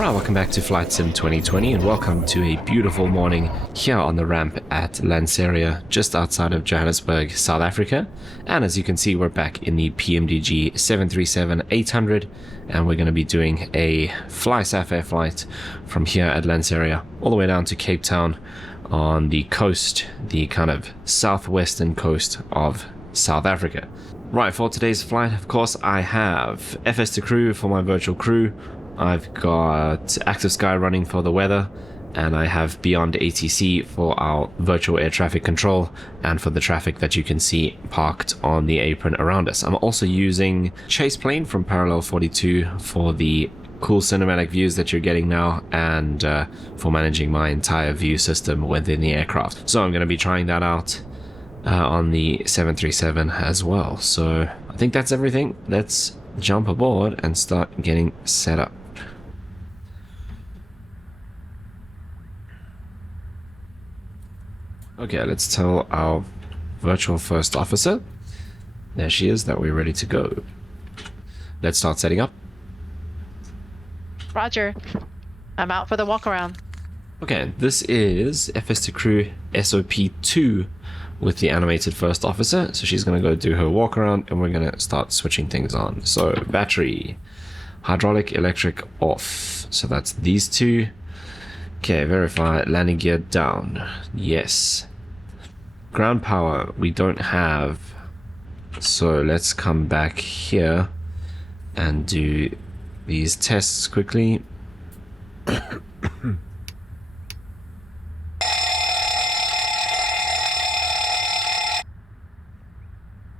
Alright, welcome back to Flight Sim 2020 and welcome to a beautiful morning here on the ramp at Lanseria, just outside of Johannesburg, South Africa. And as you can see, we're back in the PMDG 737-800 and we're going to be doing a Safair flight from here at Lanseria all the way down to Cape Town on the coast, the kind of southwestern coast of South Africa. Right, for today's flight, of course, I have FS to crew for my virtual crew. I've got Active Sky running for the weather, and I have Beyond ATC for our virtual air traffic control and for the traffic that you can see parked on the apron around us. I'm also using Chase Plane from Parallel 42 for the cool cinematic views that you're getting now, and for managing my entire view system within the aircraft. So I'm going to be trying that out on the 737 as well. So I think that's everything. Let's jump aboard and start getting set up. Okay, let's tell our virtual first officer, there she is, that we're ready to go. Let's start setting up. Roger. I'm out for the walk around. Okay, this is FS to crew SOP2 with the animated first officer. So she's going to go do her walk around and we're going to start switching things on. So battery, hydraulic, electric off. So that's these two. Okay, verify landing gear down. Yes. Ground power we don't have. So let's come back here and do these tests quickly. And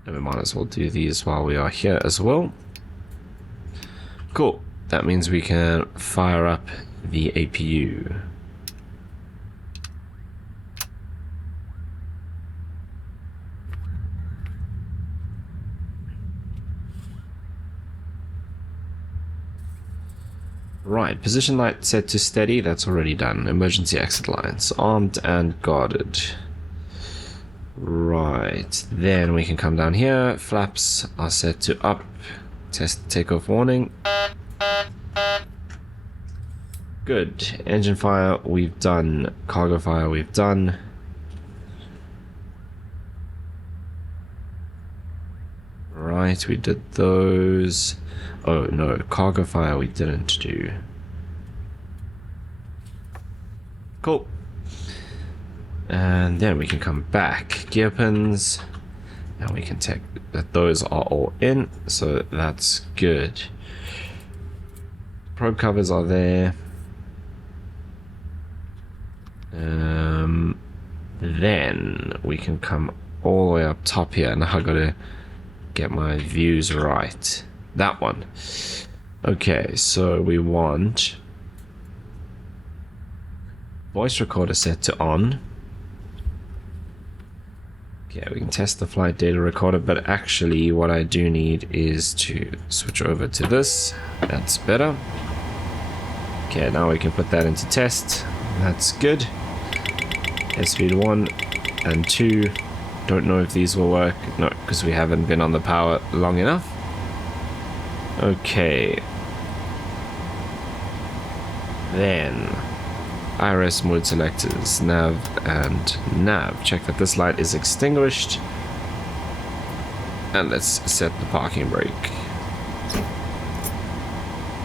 we might as well do these while we are here as well. Cool. That means we can fire up the APU. Right, position light set to steady, that's already done. Emergency exit lights, armed and guarded. Right, then we can come down here. Flaps are set to up. Test takeoff warning. Good. Engine fire we've done. Cargo fire we've done. Right, we did those. Oh no, cargo fire we didn't do. Cool. And then we can come back. Gear pins. And we can check that those are all in. So that's good. Probe covers are there. Then we can come all the way up top here. Now I gotta get my views right. That one. Okay, so we want voice recorder set to on. Okay, we can test the flight data recorder, but actually what I do need is to switch over to this. That's better. Okay, now we can put that into test. That's good. Speed 1 and 2. Don't know if these will work. No, because we haven't been on the power long enough. Okay. Then IRS mode selectors, nav and nav. Check that this light is extinguished. And let's set the parking brake.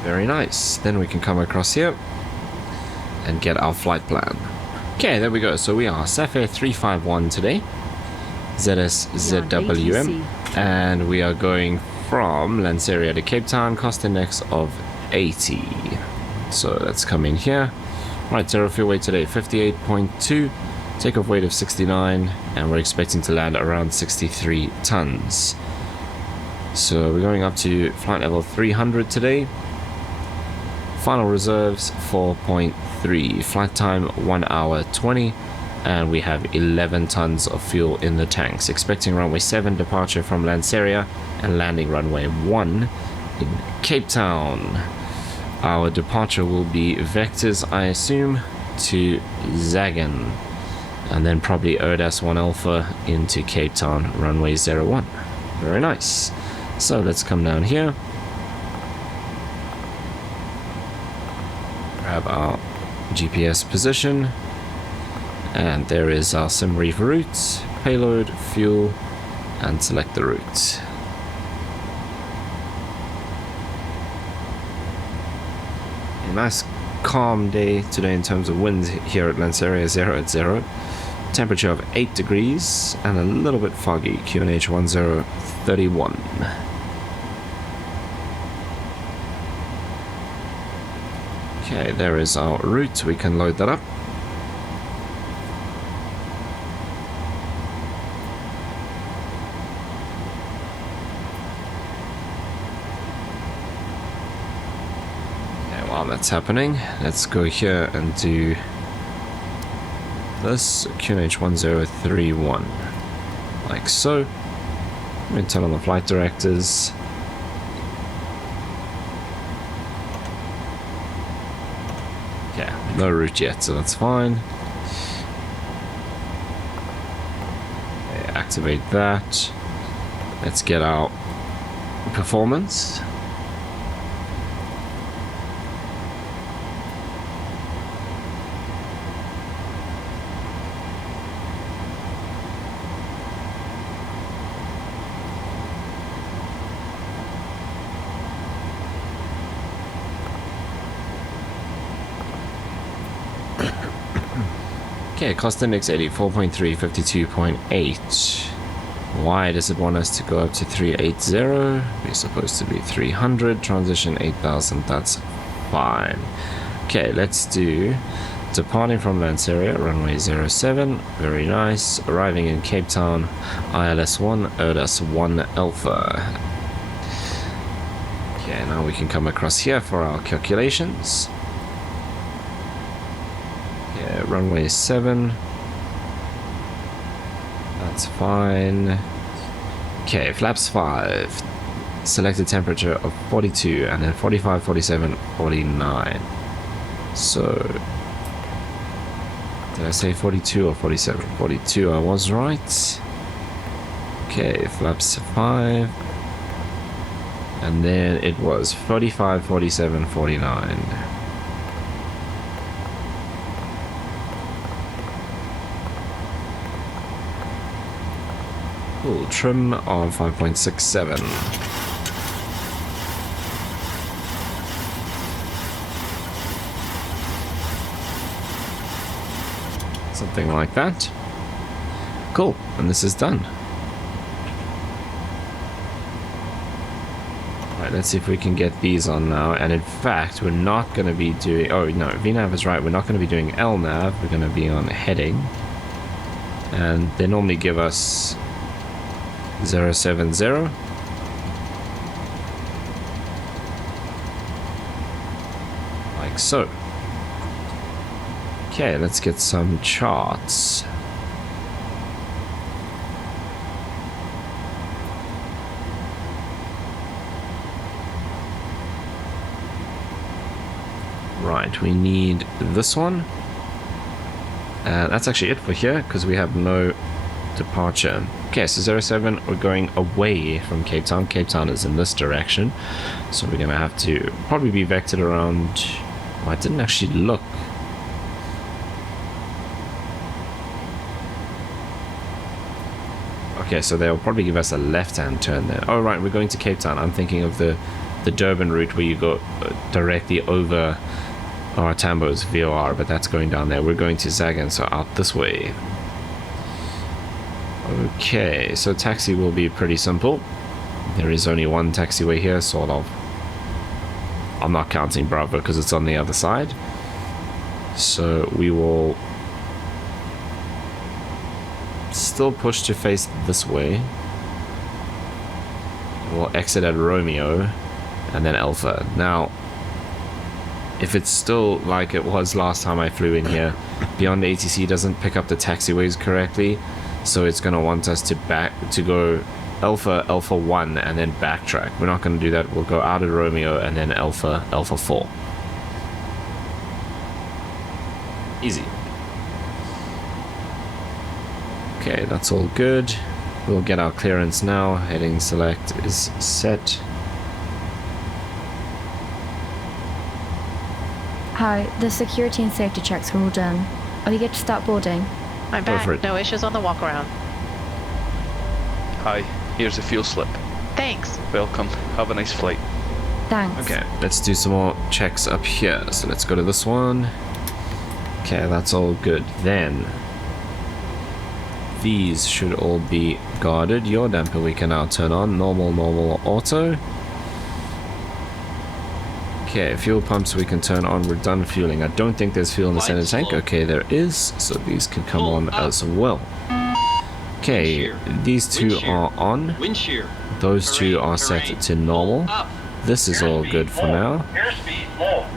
Very nice. Then we can come across here and get our flight plan. Okay, there we go. So we are Safair 351 today. ZSZWM. And we are going from Lanseria to Cape Town, cost index of 80. So let's come in here. Right, zero fuel weight today, 58.2. Takeoff weight of 69. And we're expecting to land around 63 tons. So we're going up to flight level 300 today. Final reserves 4.3. Flight time 1 hour 20. And we have 11 tons of fuel in the tanks. Expecting runway 7 departure from Lanseria and landing runway 1 in Cape Town. Our departure will be vectors, I assume, to Zagan. And then probably AORUS 1 Alpha into Cape Town, runway 01. Very nice. So let's come down here. Grab our GPS position, and there is our SimReef route, payload, fuel, and select the route. A nice calm day today in terms of winds here at Lanseria, 0 at 0. Temperature of 8 degrees and a little bit foggy, QNH 1031. Okay, there is our route, we can load that up. Okay, while that's happening, let's go here and do this, QNH 1031, like so. I'm going to turn on the flight directors. Okay, no route yet, so that's fine. Okay, activate that. Let's get our performance. Okay, cost index 84.3, 52.8. Why does it want us to go up to 380? We're supposed to be 300. Transition 8000, that's fine. Okay, let's do departing from Lanseria, runway 07. Very nice. Arriving in Cape Town, ILS 1, AORUS 1 Alpha. Okay, now we can come across here for our calculations. Runway 7, that's fine. Okay, flaps 5, selected temperature of 42, and then 45, 47, 49. So, did I say 42 or 47? 42, I was right. Okay, flaps 5, and then it was 45, 47, 49. Cool, trim of 5.67. Something like that. Cool, and this is done. Right, let's see if we can get these on now. And in fact, we're not going to be doing... Oh, no, VNav is right. We're not going to be doing LNav. We're going to be on heading. And they normally give us 070. Like so. Okay, let's get some charts. Right, we need this one. And that's actually it for here, because we have no departure. Okay, so 07, we're going away from Cape Town. Cape Town is in this direction. So we're going to have to probably be vectored around... Oh, I didn't actually look. Okay, so they'll probably give us a left-hand turn there. Oh, right, we're going to Cape Town. I'm thinking of the Durban route where you go directly over Tambo's VOR, but that's going down there. We're going to Zagan, so out this way. Okay, so taxi will be pretty simple. There is only one taxiway here, sort of. I'm not counting Bravo because it's on the other side. So we will still push to face this way. We'll exit at Romeo and then Alpha. Now, if it's still like it was last time I flew in here, Beyond ATC doesn't pick up the taxiways correctly, so it's going to want us to go Alpha, Alpha 1 and then backtrack. We're not going to do that. We'll go out of Romeo and then Alpha, Alpha 4. Easy. Okay, that's all good. We'll get our clearance now. Heading select is set. Hi, the security and safety checks are all done. Are we good to start boarding? I'm Go for back. it. No issues on the walk around. Hi, here's a fuel slip. Thanks. Welcome. Have a nice flight. Thanks. Okay, let's do some more checks up here. So let's go to this one. Okay, that's all good. Then these should all be guarded. Your damper we can now turn on. Normal, normal, auto. Okay, fuel pumps we can turn on. We're done fueling. I don't think there's fuel in the center tank. Okay, there is. So these can come on as well. Okay, these two are on. Those two are set to normal. This is all good for now.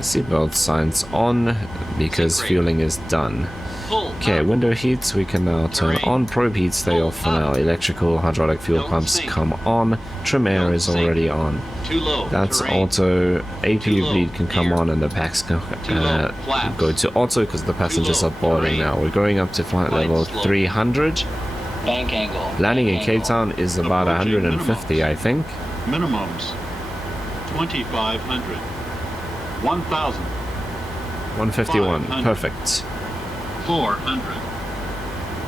Seatbelt signs on because fueling is done. Okay, window heats we can now turn on. Probe heats stay off for now. Electrical, hydraulic fuel pumps come on. Trim air is already on. That's auto. APU bleed can come on and the packs can go to auto because the passengers are boarding now. We're going up to flight level 300. Bank angle. Landing in Cape Town is about 150, I think. Minimums 2,500. 1,000. 151. 500. Perfect. 400.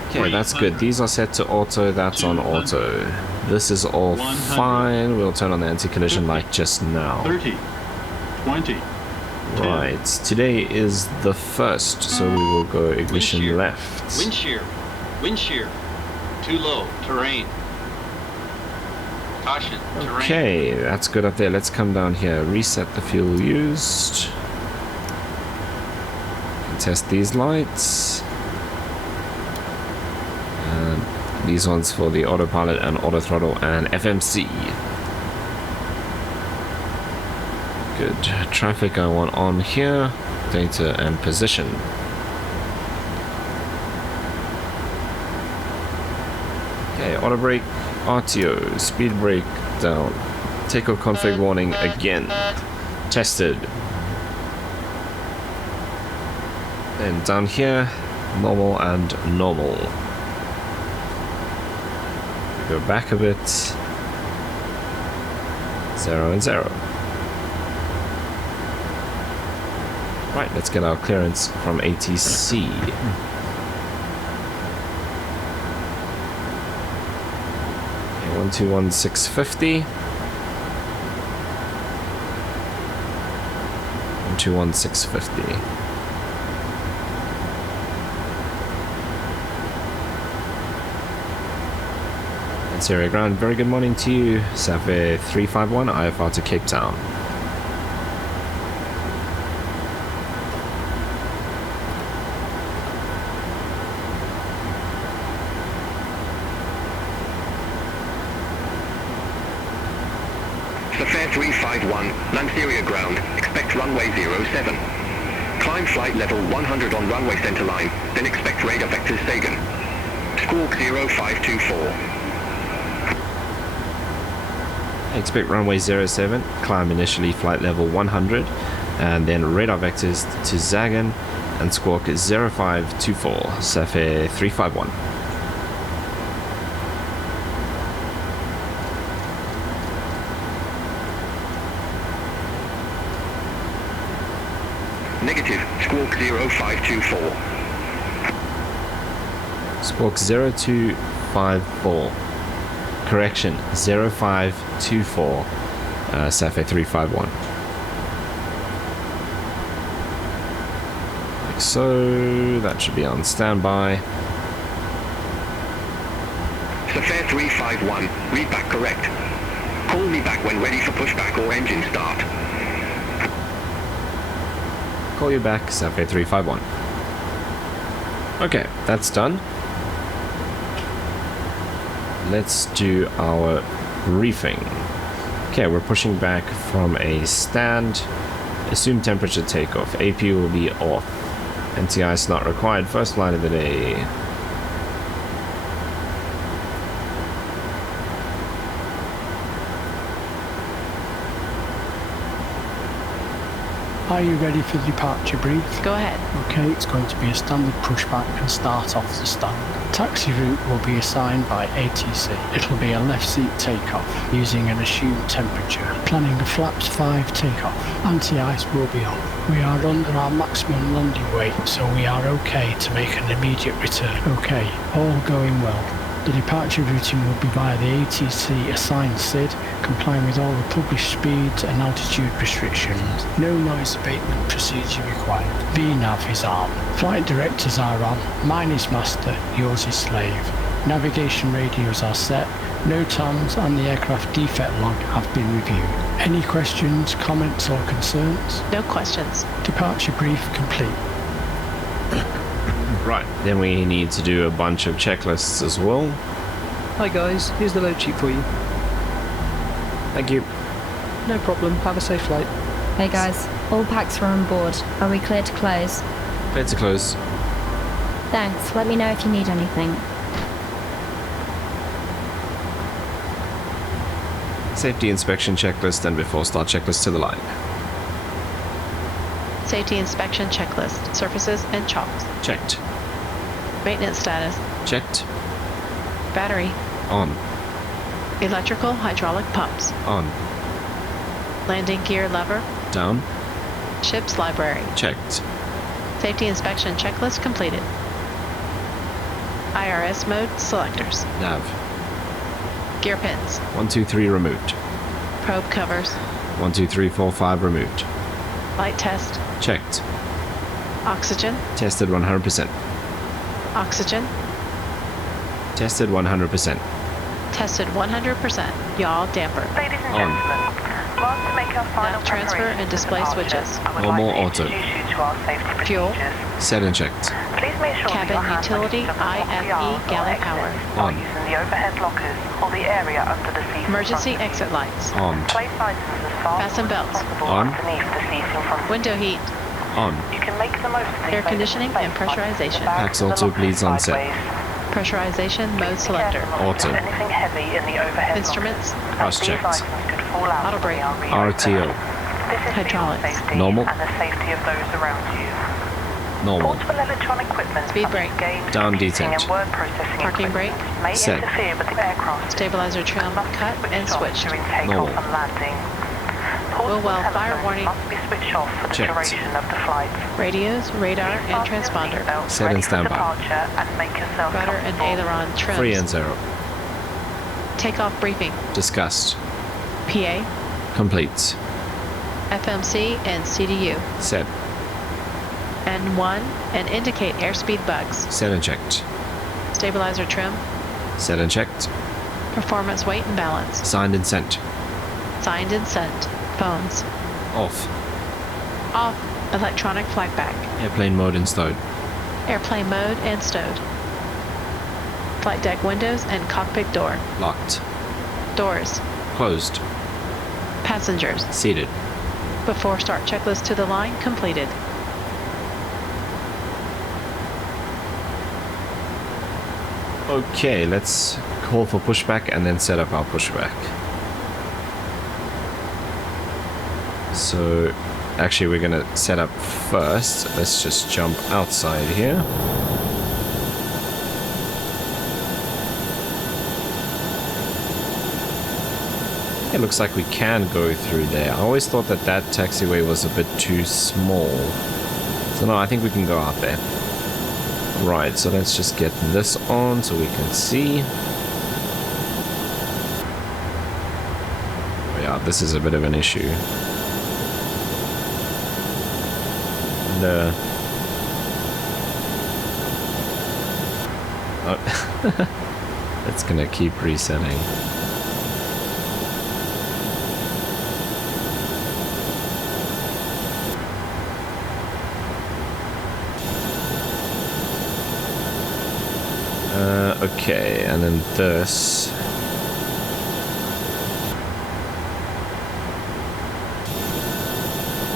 Okay, that's good. These are set to auto. That's on auto. This is all 100. fine. We'll turn on the anti-collision light just now. 30. 20. 10. Right. Today is the 1st, so we will go ignition shear. left. Wind shear. Wind shear. Too low. Terrain. Caution. Terrain. Okay, that's good up there. Let's come down here. Reset the fuel used. Test these lights. And these ones for the autopilot and auto throttle and FMC. Good. Traffic I want on here. Data and position. Okay, auto brake, RTO, speed brake down. Takeoff config warning again. Tested. Then down here, normal and normal. We go back a bit. 0 and 0. Right, let's get our clearance from ATC. 121,650. 121,650. Lanseria ground, very good morning to you. Safair 351, IFR to Cape Town. Safair 351, Lanseria ground, expect runway 07. Climb flight level 100 on runway center line, then expect radar vectors Sagan. Squawk 0524. Expect runway 07, climb initially flight level 100, and then radar vectors to Zagan and squawk 0524, Safair 351. Negative, squawk 0524. Squawk 0254. Correction, 0524, Safair 351. Like so, that should be on standby. Safair 351, read back correct. Call me back when ready for pushback or engine start. Call you back, Safair 351. Okay, that's done. Let's do our briefing. Okay, we're pushing back from a stand. Assume temperature takeoff. AP will be off. NTI is not required. First flight of the day. Are you ready for the departure brief? Go ahead. Okay, it's going to be a standard pushback and start off the stand. Taxi route will be assigned by ATC. It'll be a left seat takeoff using an assumed temperature. Planning a flaps 5 takeoff. Anti-ice will be on. We are under our maximum landing weight, so we are okay to make an immediate return. Okay, all going well. The departure routing will be via the ATC assigned SID, complying with all the published speeds and altitude restrictions. No noise abatement procedure required. VNAV is on. Flight directors are on. Mine is master, yours is slave. Navigation radios are set. No TAMs and the aircraft defect log have been reviewed. Any questions, comments or concerns? No questions. Departure brief complete. Right, then we need to do a bunch of checklists as well. Hi guys, here's the load sheet for you. Thank you. No problem, have a safe flight. Hey guys, all packs are on board. Are we clear to close? Clear to close. Thanks, let me know if you need anything. Safety inspection checklist and before start checklist to the line. Safety inspection checklist. Surfaces and chalks. Checked. Maintenance status. Checked. Battery. On. Electrical hydraulic pumps. On. Landing gear lever. Down. Ship's library. Checked. Safety inspection checklist completed. IRS mode selectors. Nav. Gear pins. 1, 2, 3 removed. Probe covers. 1, 2, 3, 4, 5 removed. Light test. Checked. Oxygen. Tested 100%. Oxygen. Tested 100%. Tested 100%. Yaw damper. Ladies and On. gentlemen, whilst we make our final Nav transfer and display switches. I would Normal like to auto. introduce you to our safety Fuel. procedures. Set and checked. Please make sure that Cabin your hand utility, luggage doesn't block the IFE aisles or galley exits hour. while On. using the overhead lockers or the area under the seat in Emergency front of you. exit lights. On. Place items as far Fasten forward as belts. possible On. underneath the seat in front of Window heat. On. you. You can make the most of the Air available conditioning space and by moving the pressurization. bags Packs of the auto lockers bleeds on set. sideways. Pressurization mode selector. Auto. Put anything heavy in the overhead Instruments. lockers, as Cross-checked. these items could fall out Auto when brake. they are reopened. RTO. This is Hydraulics. for your safety Normal. and the safety of those around you. Normal. Portable electronic equipment Speed such as brake. games, Down computing detent. and word processing Parking equipment may Set. interfere with the aircraft. Stabilizer trim Must be cut and off switched. during takeoff Normal. and landing. Will well, Portable fire telephones warning. must be switched off for the Checked. duration of the flight. Radios, radar, Please and fasten your transponder. seatbelts Set ready and for standby. departure and make yourself Rudder and comfortable. aileron trims. 3 and 0. Takeoff briefing. Discussed. PA, Complete. FMC, and CDU. Set. N1 and indicate airspeed bugs. Set and checked. Stabilizer trim. Set and checked. Performance weight and balance. Signed and sent. Signed and sent. Phones. Off. Off. Electronic flight back. Airplane mode and stowed. Airplane mode and stowed. Flight deck windows and cockpit door. Locked. Doors. Closed. Passengers. Seated. Before start checklist to the line completed. Okay, let's call for pushback and then set up our pushback. So, actually we're gonna set up first. Let's just jump outside here. It looks like we can go through there. I always thought that that taxiway was a bit too small. So no, I think we can go out there. Right, so let's just get this on so we can see. Yeah, this is a bit of an issue. And, oh. It's gonna keep resetting. Okay, and then this.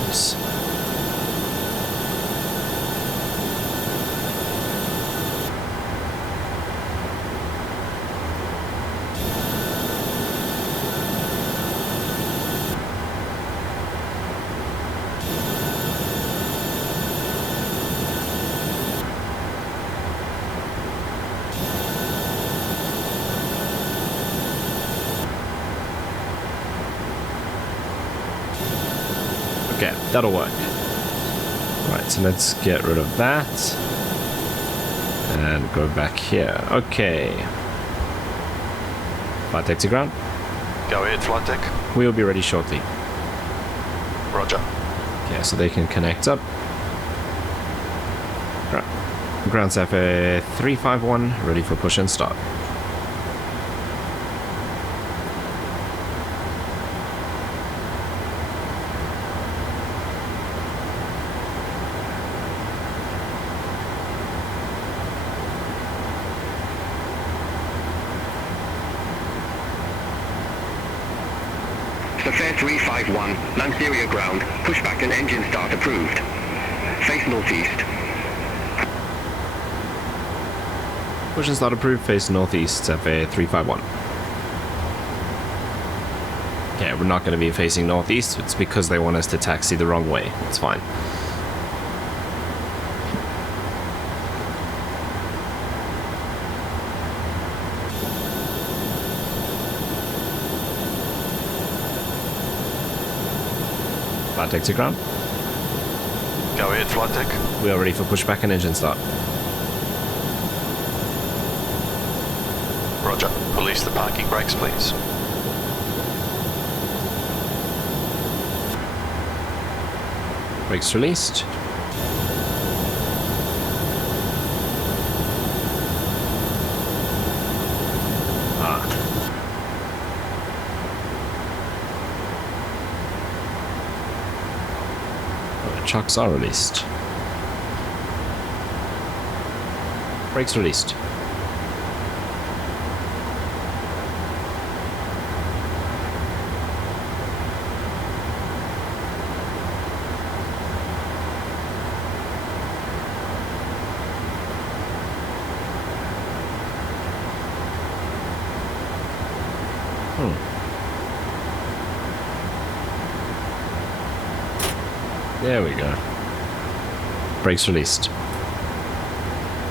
Oops. That'll work. Right, so let's get rid of that. And go back here. Okay. Flight deck to ground. Go ahead, flight deck. We'll be ready shortly. Roger. Okay, so they can connect up. Right. Ground Safair 351, ready for push and start. Safair 351, Lanseria ground, pushback and engine start approved. Face northeast. Push and start approved, face northeast, Safair 351. Okay, we're not going to be facing northeast. It's because they want us to taxi the wrong way. It's fine. Flight deck to ground. Go ahead, flight deck. We are ready for pushback and engine start. Roger. Release the parking brakes, please. Brakes released. Chocks are released. Brakes released. There we go. Brakes released.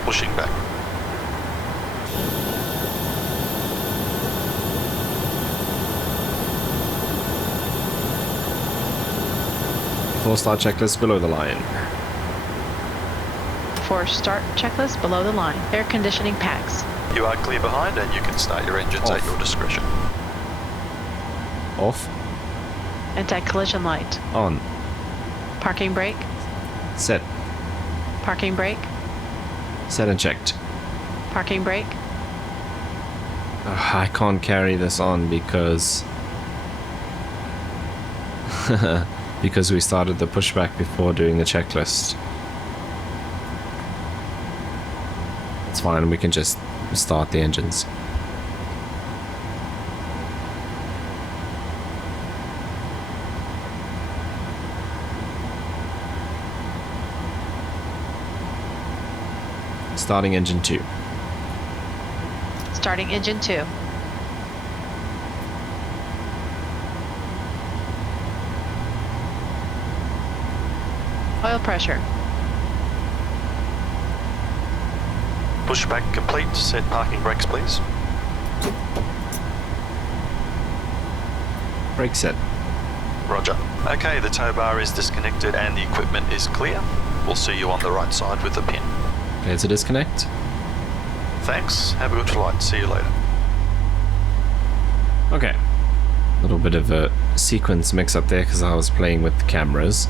Pushing back. Full start checklist below the line. For start checklist below the line. Air conditioning packs. You are clear behind and you can start your engines at your discretion. Off. Anti-collision light. On. Parking brake. Set. Parking brake. Set and checked. Parking brake. I can't carry this on because because we started the pushback before doing the checklist. It's fine, we can just start the engines. Starting engine 2. Starting engine 2. Oil pressure. Pushback complete. Set parking brakes, please. Brake set. Roger. Okay, the tow bar is disconnected and the equipment is clear. We'll see you on the right side with the pin. Okay, to disconnect. Thanks. Have a good flight. See you later. Okay. A little bit of a sequence mix up there because I was playing with the cameras.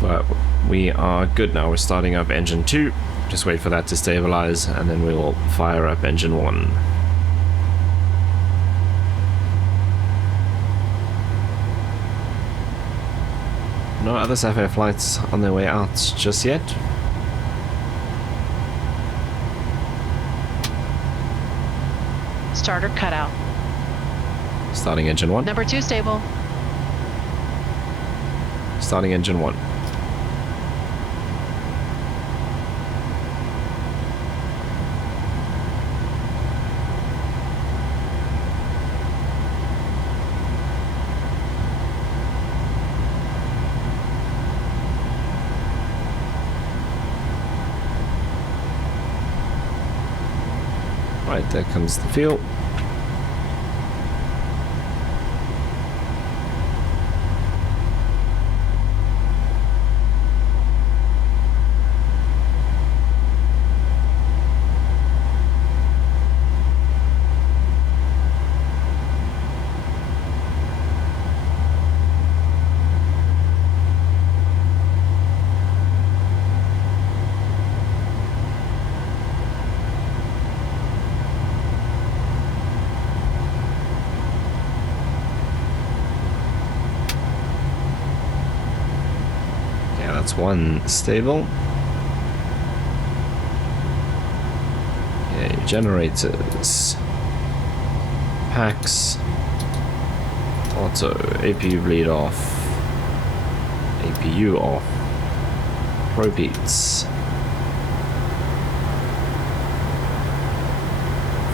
But we are good now. We're starting up engine 2. Just wait for that to stabilize and then we will fire up engine 1. No other Safair flights on their way out just yet. Starter cutout. Starting engine 1. Number 2 stable. Starting engine 1. Right, there comes the fuel. That's one stable. Okay, generators. Packs. Auto. APU bleed off. APU off. Probeats.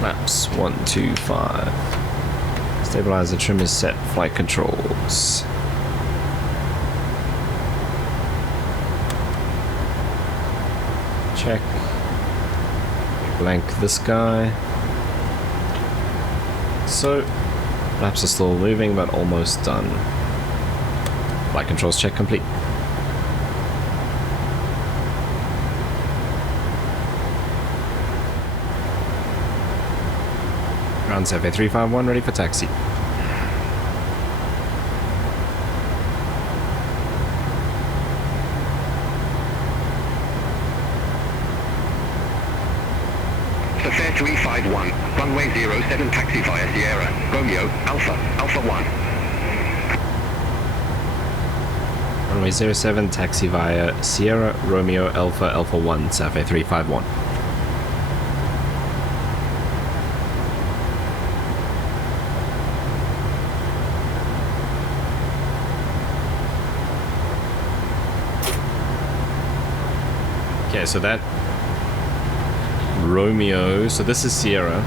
Flaps 1, 2, 5. Stabilizer trim is set. Flight controls. Check. Blank this guy. So, flaps are still moving, but almost done. Flight controls check complete. Ground Safair 351 ready for taxi. Safair 351, runway 07 taxi via Sierra, Romeo, Alpha 1. Runway 07 taxi via Sierra, Romeo, Alpha 1, Safair 351. Okay, so that Romeo, so this is Sierra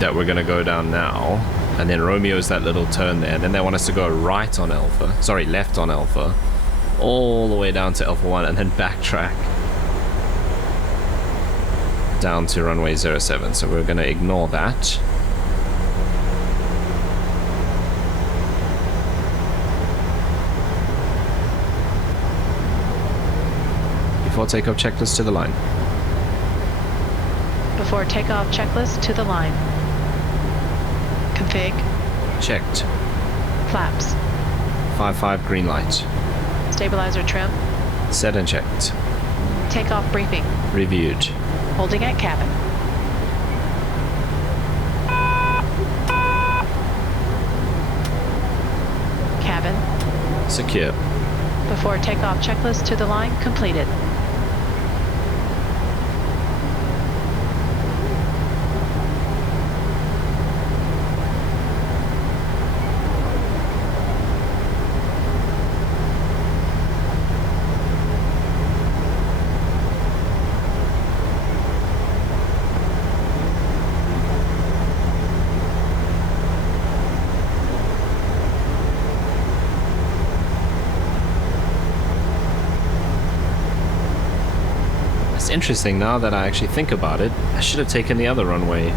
that we're gonna go down now, and then Romeo's that little turn there, and then they want us to go right on Alpha, sorry, left on Alpha, all the way down to Alpha 1, and then backtrack down to runway 07, so we're gonna ignore that. Before takeoff, checklist to the line. Before takeoff, checklist to the line. Config. Checked. Flaps. 5-5 green light. Stabilizer trim. Set and checked. Takeoff briefing. Reviewed. Holding at cabin. Cabin. Secure. Before takeoff, checklist to the line completed. Interesting, now that I actually think about it, I should have taken the other runway,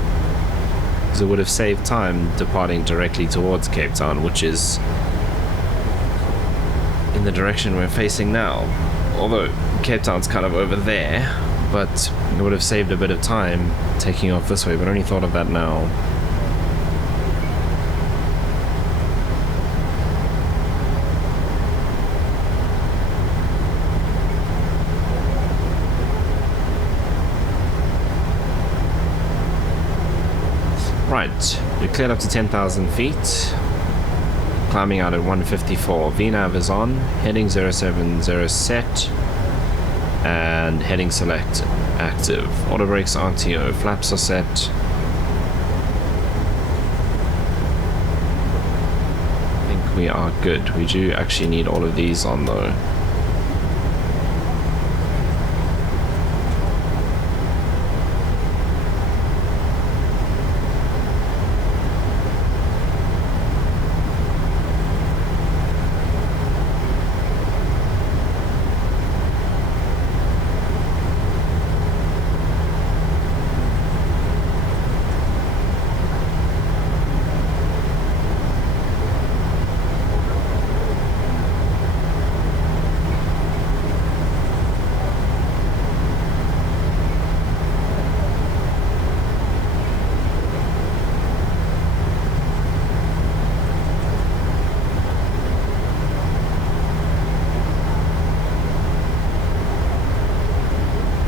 because it would have saved time departing directly towards Cape Town, which is in the direction we're facing now. Although Cape Town's kind of over there, but it would have saved a bit of time taking off this way, but I only thought of that now. Right, we cleared up to 10,000 feet, climbing out at 154. VNAV is on, heading 070 set, and heading select active. Auto brakes RTO, flaps are set. I think we are good. We do actually need all of these on though.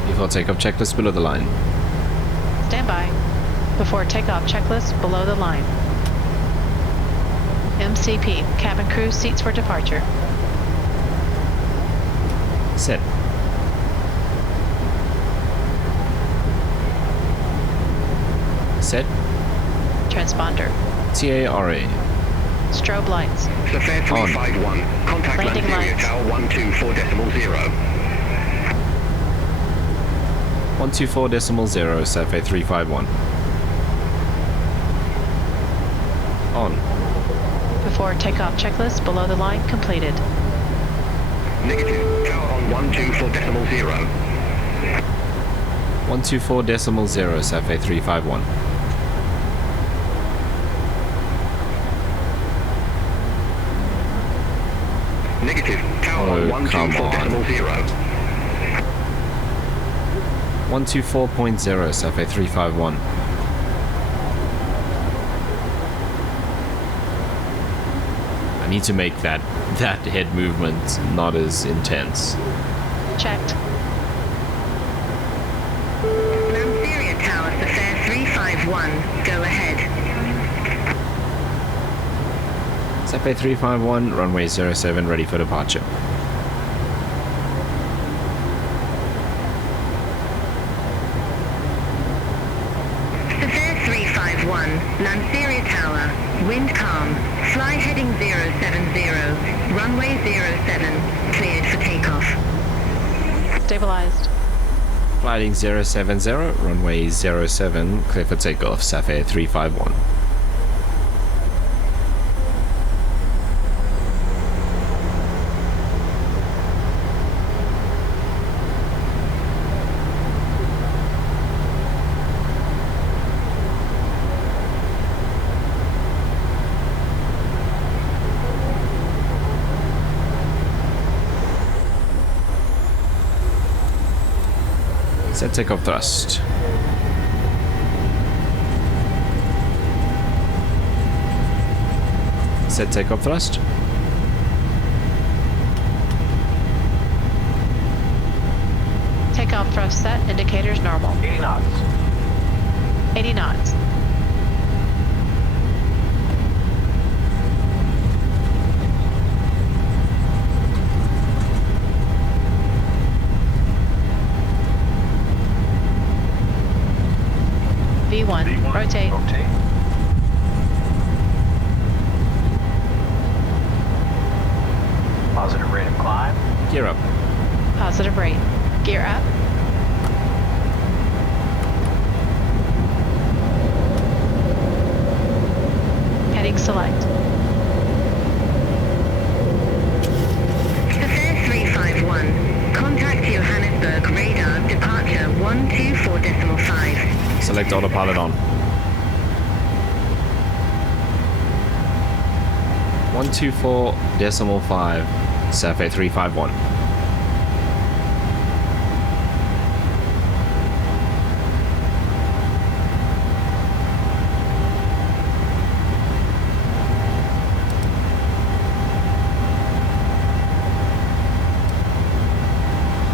Before takeoff, checklist below the line. Stand by. Before takeoff, checklist below the line. MCP, cabin crew, seats for departure. Set. Set. Transponder. TARA. Strobe lights. Safair 351. Contact Landing Lanseria lights. Tower 124.0. 124.0, Safair 351. On. Before takeoff checklist below the line completed. Negative. Tower on 124.0. 124.0, Safair 351. Negative. Tower Oh, on come 124.0. 124.0, Safair 351. I need to make that head movement not as intense. Checked. Lanseria Tower, Safair 351. Go ahead. Safair 351, runway 07, ready for departure. Safair 351, Lanseria Tower, wind calm, fly heading 070, runway 07, cleared for takeoff. Stabilized. Flighting 070, runway 07, clear for takeoff, Safair 351. Set takeoff thrust. Set takeoff thrust. Takeoff thrust set. Indicators normal. 80 knots. 80 knots. V1. Rotate. Positive rate of climb. Gear up. Positive rate. Gear up. Heading select. Safair 351, contact Johannesburg radar, departure 124.5. Select autopilot on. 124.5, Safair 351.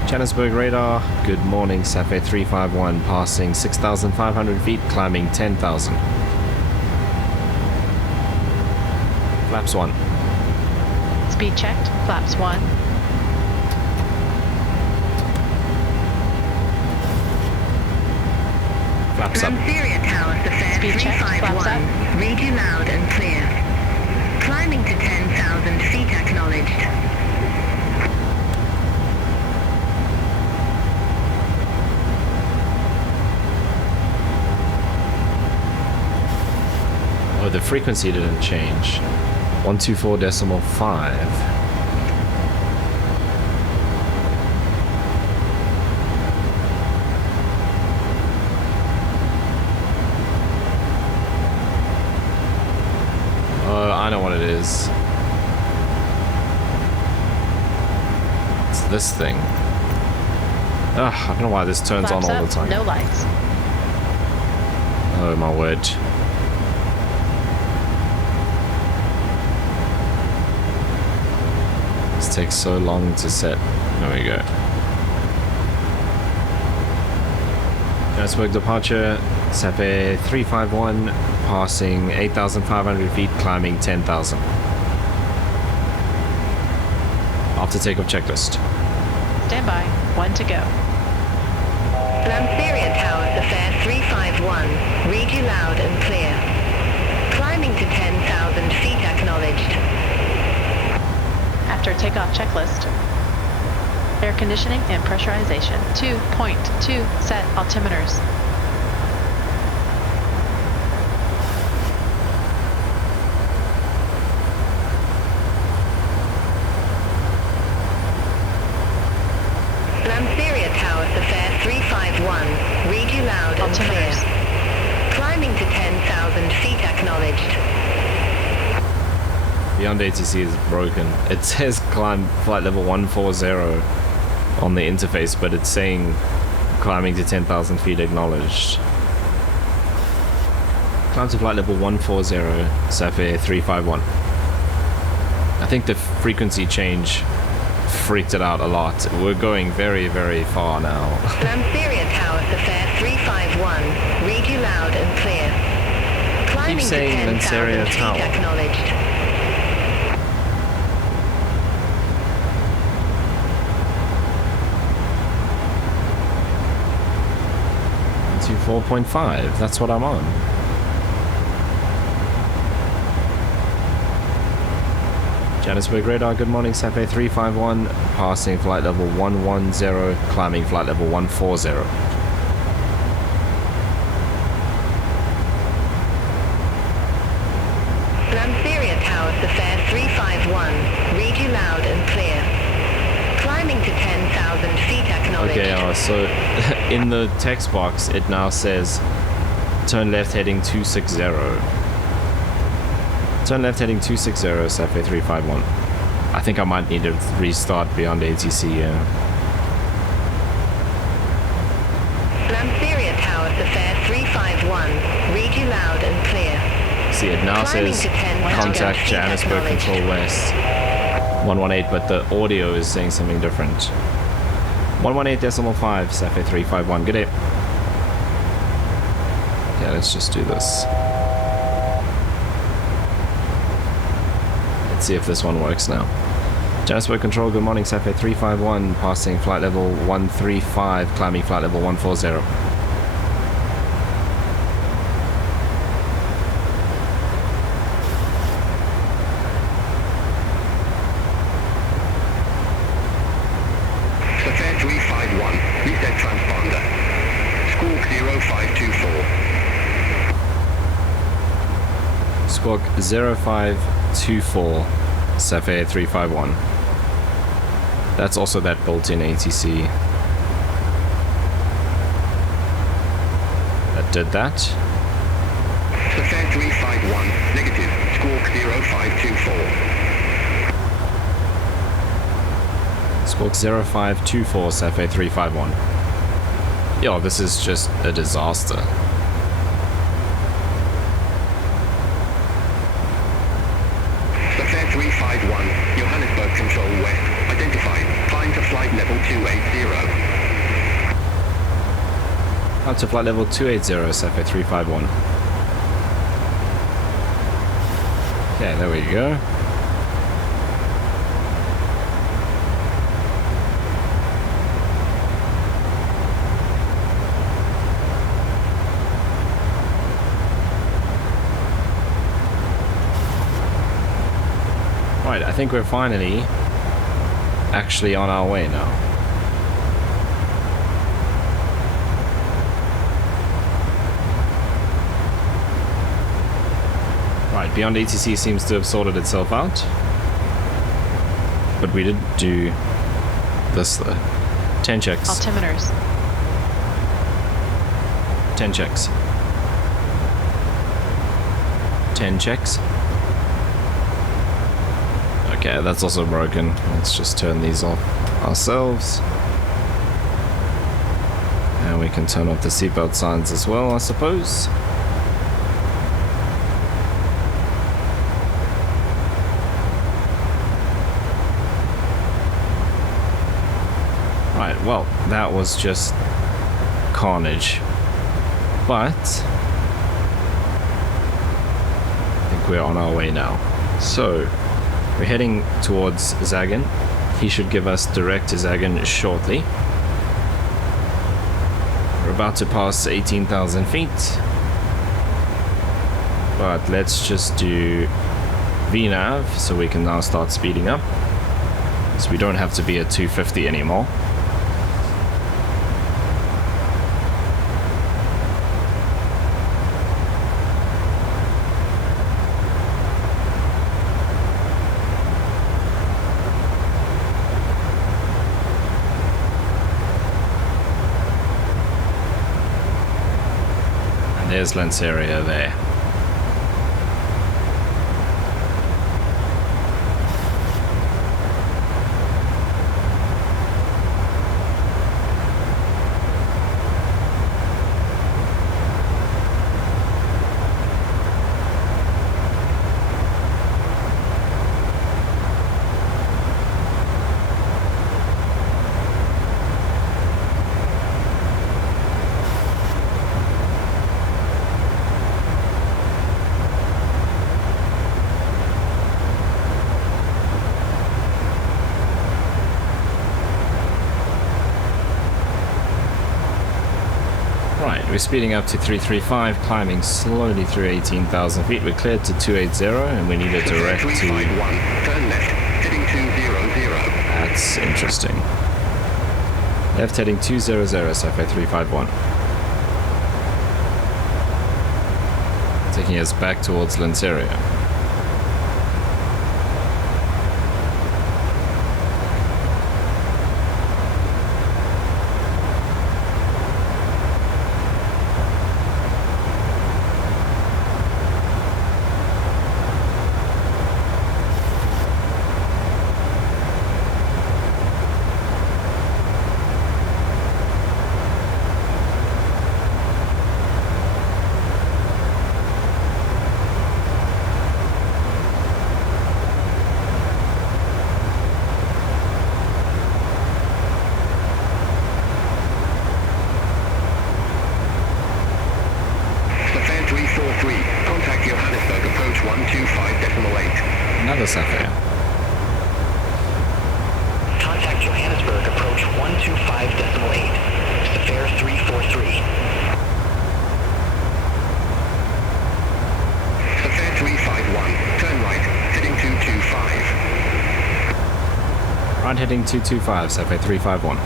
Johannesburg radar, good morning, Safair 351, passing 6,500 feet, climbing 10,000. Flaps 1. Speed checked. Flaps 1. Flaps up. Lanseria Tower, Safair Speed checked. Flaps 351. up. Read you loud and clear. Climbing to 10,000 feet acknowledged. Oh, the frequency didn't change. 124.5. Oh, I know what it is. It's this thing. Ugh, I don't know why this turns Flaps on all up. the time. No lights. Oh my word. This takes so long to set. There we go. Johannesburg departure, Safair 351, passing 8,500 feet, climbing 10,000. After takeoff checklist. stand by. 1 to go. Lanseria Tower, Safair 351. Read you loud and clear. Climbing to 10,000 feet acknowledged. After takeoff checklist. Air conditioning and pressurization. 2.2 set altimeters. Lanseria Tower, Safair 351. Read you loud and clear. Climbing to 10,000 feet acknowledged. Beyond ATC is broken. It says climb flight level 140 on the interface, but it's saying climbing to 10,000 feet acknowledged. Climb to flight level 140, Safair 351. I think the frequency change freaked it out a lot. We're going very, very far now. Lanseria Tower, Safair 351. Read you loud and clear. Climbing Keep saying to 10,000 Lanseria feet Tower. acknowledged. 4.5, that's what I'm on. Johannesburg radar, good morning, Safair 351, passing flight level 110, climbing flight level 140. Lanseria Tower, Safair 351. Read you loud and clear. Climbing to 10,000 feet acknowledged. Okay, so in the text box it now says turn left heading 260. Turn left heading 260, Safair 351. I think I might need to restart beyond ATC, yeah. Lanseria Tower, Safair 351. Read you loud and clear. See, it now Climbing says to 10,000 contact feet Johannesburg acknowledged. Control West 118, but the audio is saying something different. 118.5, Safair 351. Good day. Yeah, let's just do this. Let's see if this one works now. Johannesburg Control, good morning, Safair 351, passing flight level 135, climbing flight level 140. Safair 351, reset transponder. Squawk 0524. Squawk 0524, Safair 351. That's also that built-in ATC. That did that. Safair 351, negative. Squawk 0524. Squawk 0524, Safair 351. Yo, this is just a disaster. Safair 351, Johannesburg Control West, identified. Climb to flight level 280. Up to flight level 280, Safair 351. Okay, there we go. Right, I think we're finally actually on our way now. Right, Beyond ATC seems to have sorted itself out. But we did do this though. 10 checks. Altimeters. 10 checks. 10 checks. Okay, that's also broken. Let's just turn these off ourselves. And we can turn off the seatbelt signs as well, I suppose. Right, well, that was just carnage. But I think we're on our way now. So we're heading towards Zagan He should give us direct to Zagan shortly. We're about to pass 18,000 feet. But let's just do VNAV so we can now start speeding up. So we don't have to be at 250 anymore. And there's Lanseria there. Right, we're speeding up to 335, climbing slowly through 18,000 feet. We're cleared to 280 and we need a direct to... 351, turn left, heading 200. That's interesting. Left heading 200, Safair 351. Taking us back towards Lanseria. Another Safair. Contact Johannesburg, approach 125.8. Safair 343. Safair 351, turn right, heading 225. Right heading 225, Safair 351.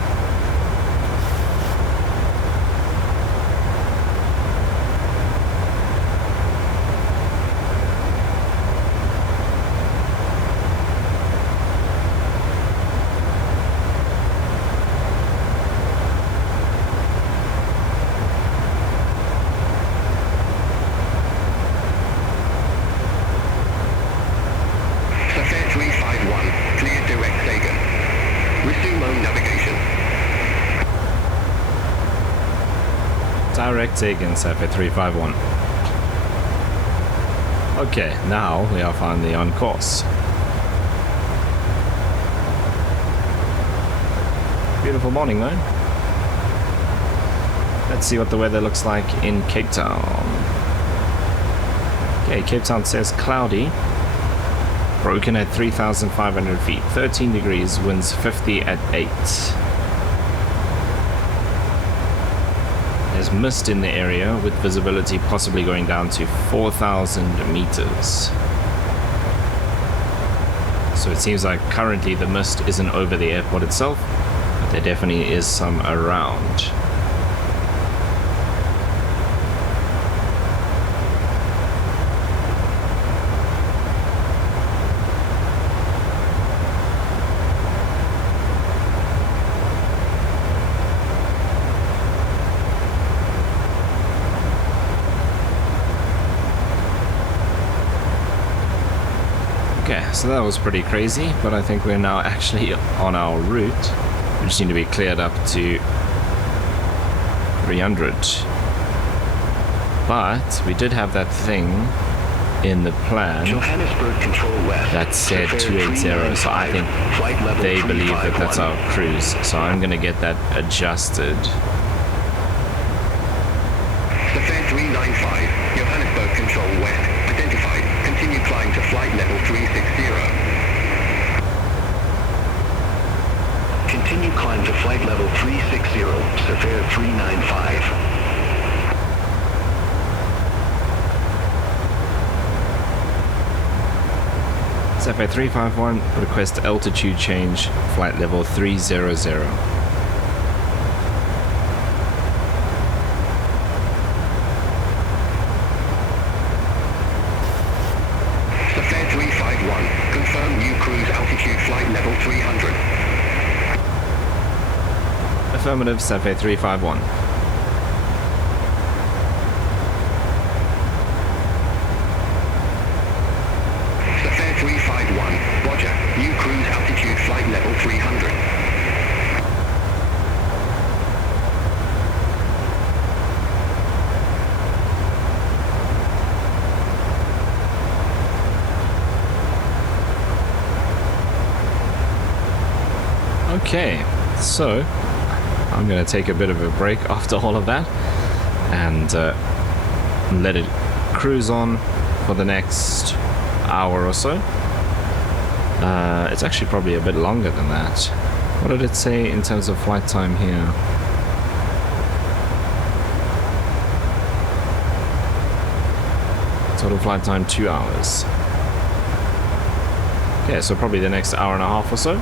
Direct taken, Safair 351. Okay, now we are finally on course. Beautiful morning though. Let's see what the weather looks like in Cape Town. Okay, Cape Town says cloudy. Broken at 3,500 feet. 13 degrees, winds 50 at 8. There's mist in the area with visibility possibly going down to 4,000 meters. So it seems like currently the mist isn't over the airport itself, but there definitely is some around. Okay, so that was pretty crazy, but I think we're now actually on our route. We just need to be cleared up to 300. But we did have that thing in the plan Johannesburg Control West, that said 280, so I think they believe that that's our cruise. So I'm going to get that adjusted. Safair 395, Johannesburg Control West, identified. Continue climb to flight level 360. Continue climb to flight level 360, Safair 395. Safair 351, request altitude change, flight level 300. Safair 351, confirm new cruise altitude flight level 300. Affirmative, Safair 351. Safair 351, roger, new cruise altitude flight level 300. Okay, so I'm going to take a bit of a break after all of that and let it cruise on for the next hour or so. It's actually probably a bit longer than that. What did it say in terms of flight time here? Total flight time 2 hours. Okay, so probably the next hour and a half or so,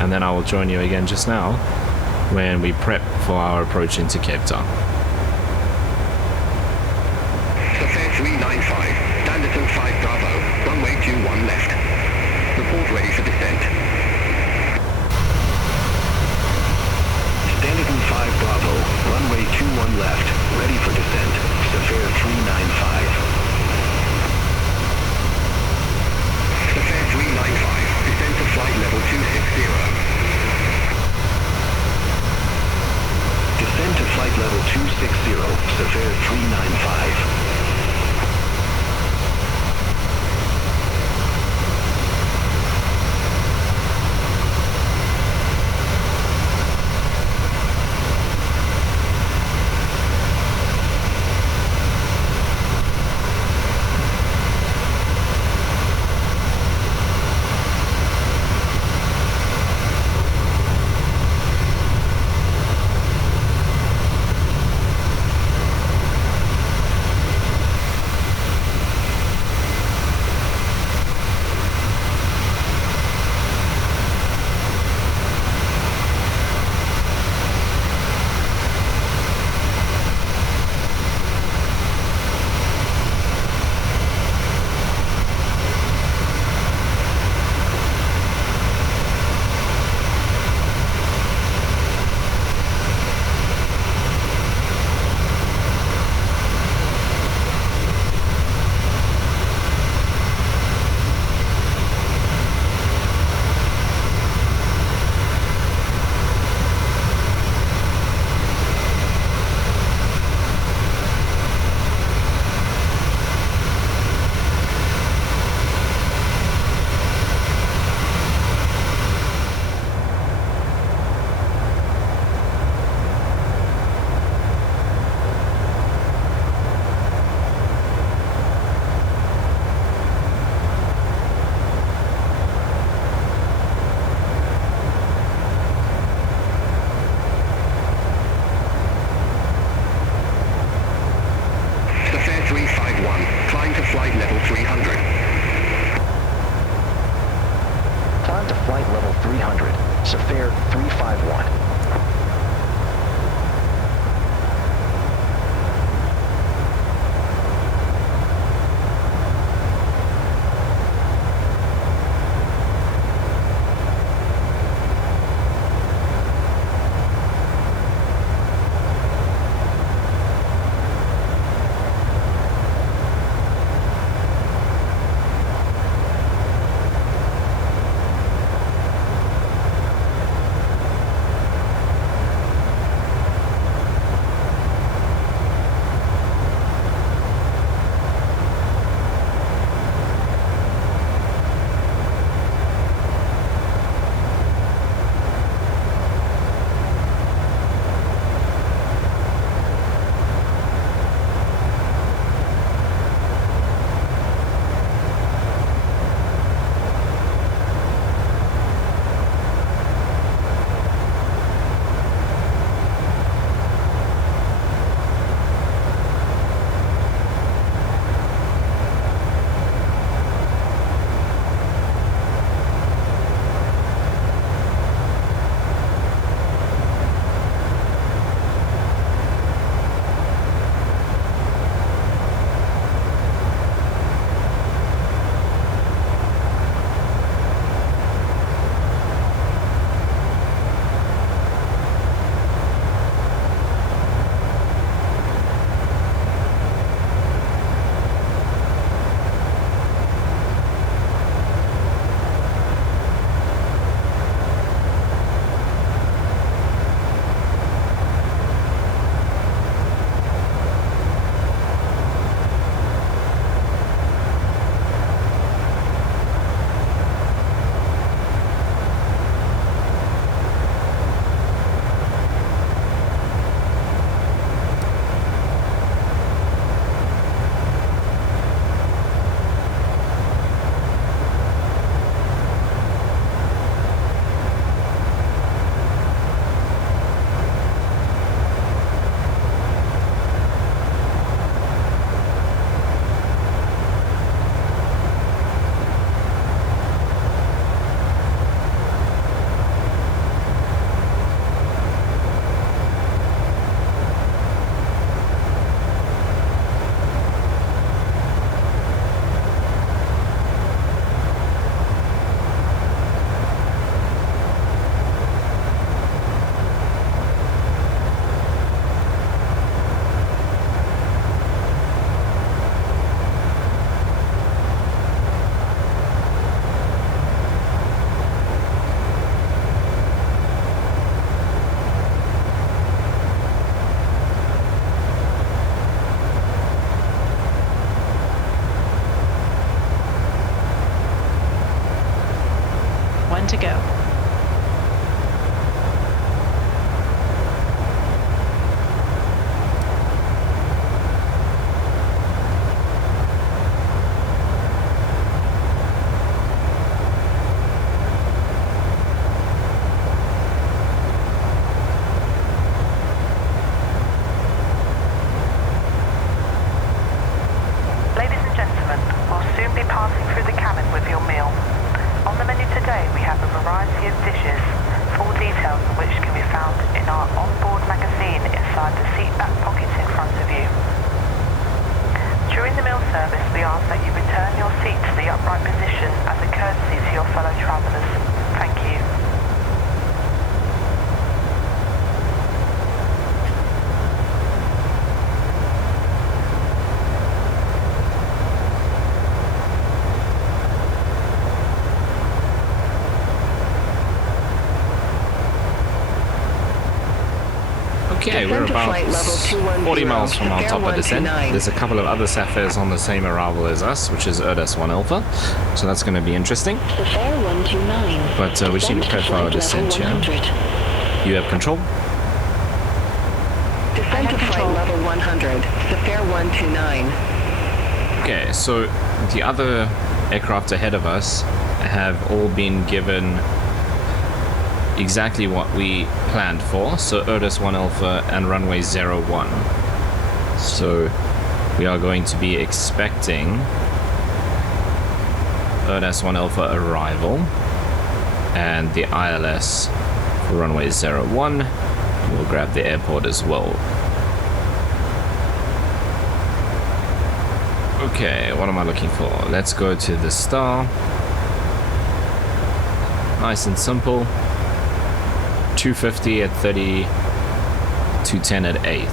and then I will join you again just now when we prep for our approach into Cape Town. Safair 395, Standerton 5 Bravo, runway 21 left. Report ready for descent. Standerton 5 Bravo, runway 21 left, ready for descent. Safair 395. Safair 395, descend to flight level 260. Descend to flight level 260, Safair 395. Safair 351. Okay, we're about 40 miles from our top of descent. There's a couple of other Safairs on the same arrival as us, which is Addons 1 Alpha, so that's going to be interesting. Safair 129. But we should prepare for our descent here. You have control? Descent to flight level 100. Safair 129. Okay, so the other aircraft ahead of us have all been given exactly what we planned for, so Addons 1 Alpha and runway 01. So we are going to be expecting Addons 1 Alpha arrival and the ILS for runway 01. We'll grab the airport as well. Okay, what am I looking for? Let's go to the star. Nice and simple. 250 at 30, 210 at 8.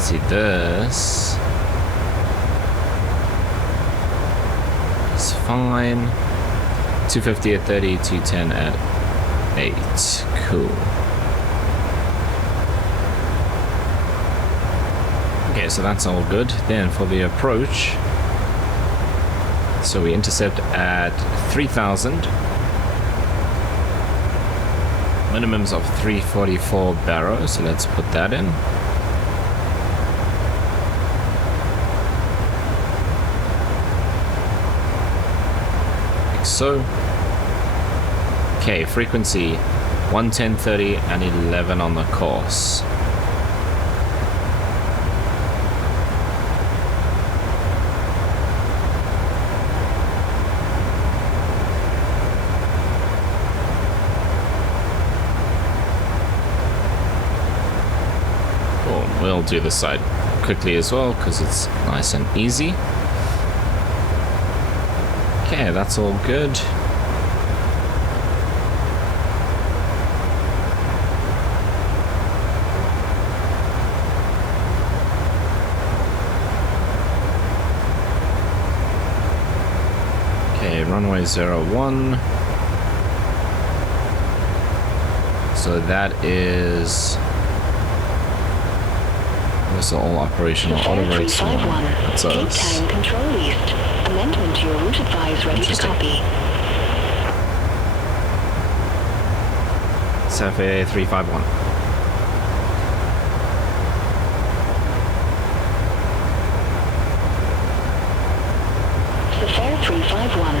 See this. It's fine. 250 at 30, 210 at 8. Cool. Okay, so that's all good. Then for the approach, so we intercept at 3,000. Minimums of 344 barrow, so let's put that in. Like so. Okay, frequency 110.30 and 11 on the course. We'll do this side quickly as well because it's nice and easy. Okay, that's all good. Okay, runway 01. So that is... This is all operational auto brakes. That's us. Cape Town Control East. Amendment to your route advice ready to copy. Safair 351. Safair 351.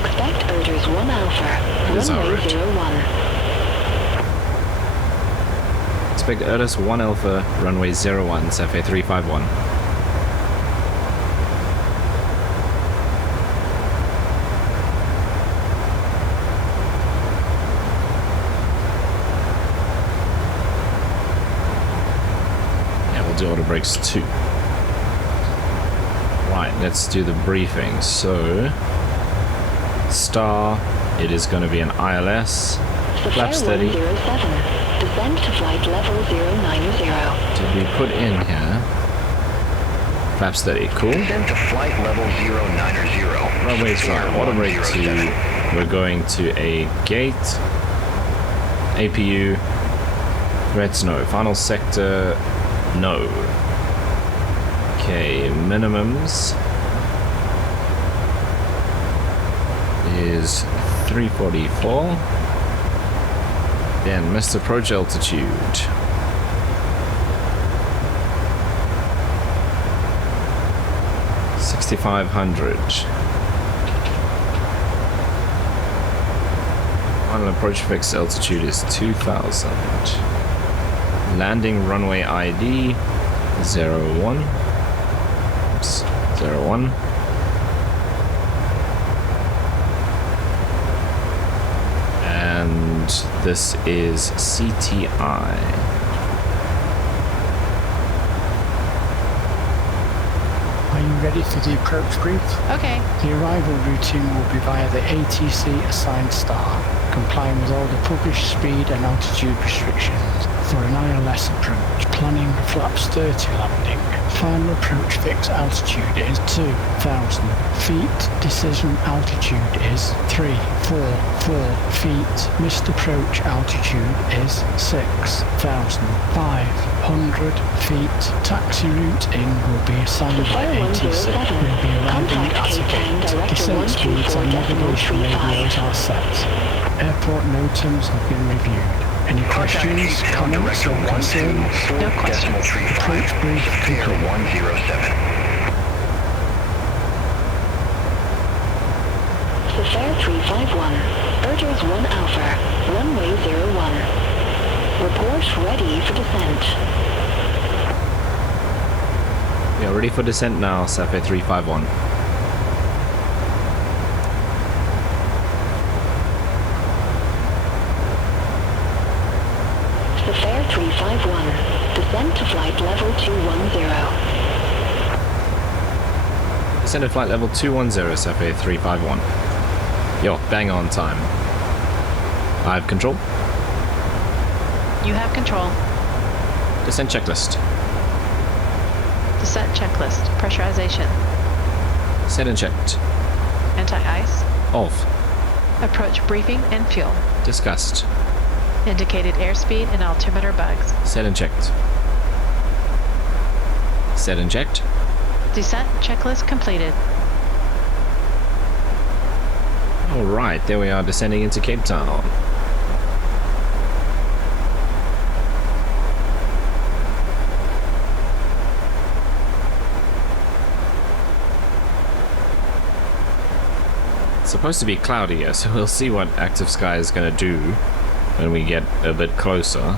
Expect Addons 1 Alpha. Runway 01. Expect Addons 1 Alpha, runway 01, Safair 351. Yeah, we'll do auto brakes too. Right, let's do the briefing. So, star, it is going to be an ILS, flaps 30. Descend to flight level 090. Did we put in here? Flaps 30, cool. Descend to flight level 090. Runway's right, auto brake 2. We're going to a gate. APU. Threats, no. Final sector, no. Okay, minimums is 344. Then missed approach altitude. $6,500. Final approach fixed altitude is 2,000. Landing runway ID 01. Oops, 01. And this is CTI. Are you ready for the approach brief? Okay. The arrival routine will be via the ATC assigned star, complying with all the published speed and altitude restrictions for an ILS approach, planning flaps 30 landing, Final approach fix altitude is 2,000 feet. Decision altitude is 344 feet. Missed approach altitude is 6,500 feet. Taxi route in will be assigned by ATC. We'll be arriving at the gate. Descent speeds and navigation radios are set. Airport no terms have been reviewed. Any questions, comments, or concerns? No questions. Approach brief complete. 107. Safair 351, Urgers 1 Alpha, runway 01. Report ready for descent. We are ready for descent now, Safair 351. Safair 351, descent to flight level 210. Descend to flight level 210, Safair 351. Yo, bang on time. I have control. You have control. Descent checklist. Descent checklist. Pressurization. Set and checked. Anti-ice. Off. Approach briefing and fuel. Discussed. Indicated airspeed and altimeter bugs. Set and checked. Set and checked. Descent checklist completed. Alright, there we are descending into Cape Town. It's supposed to be cloudy here, so we'll see what active sky is going to do when we get a bit closer.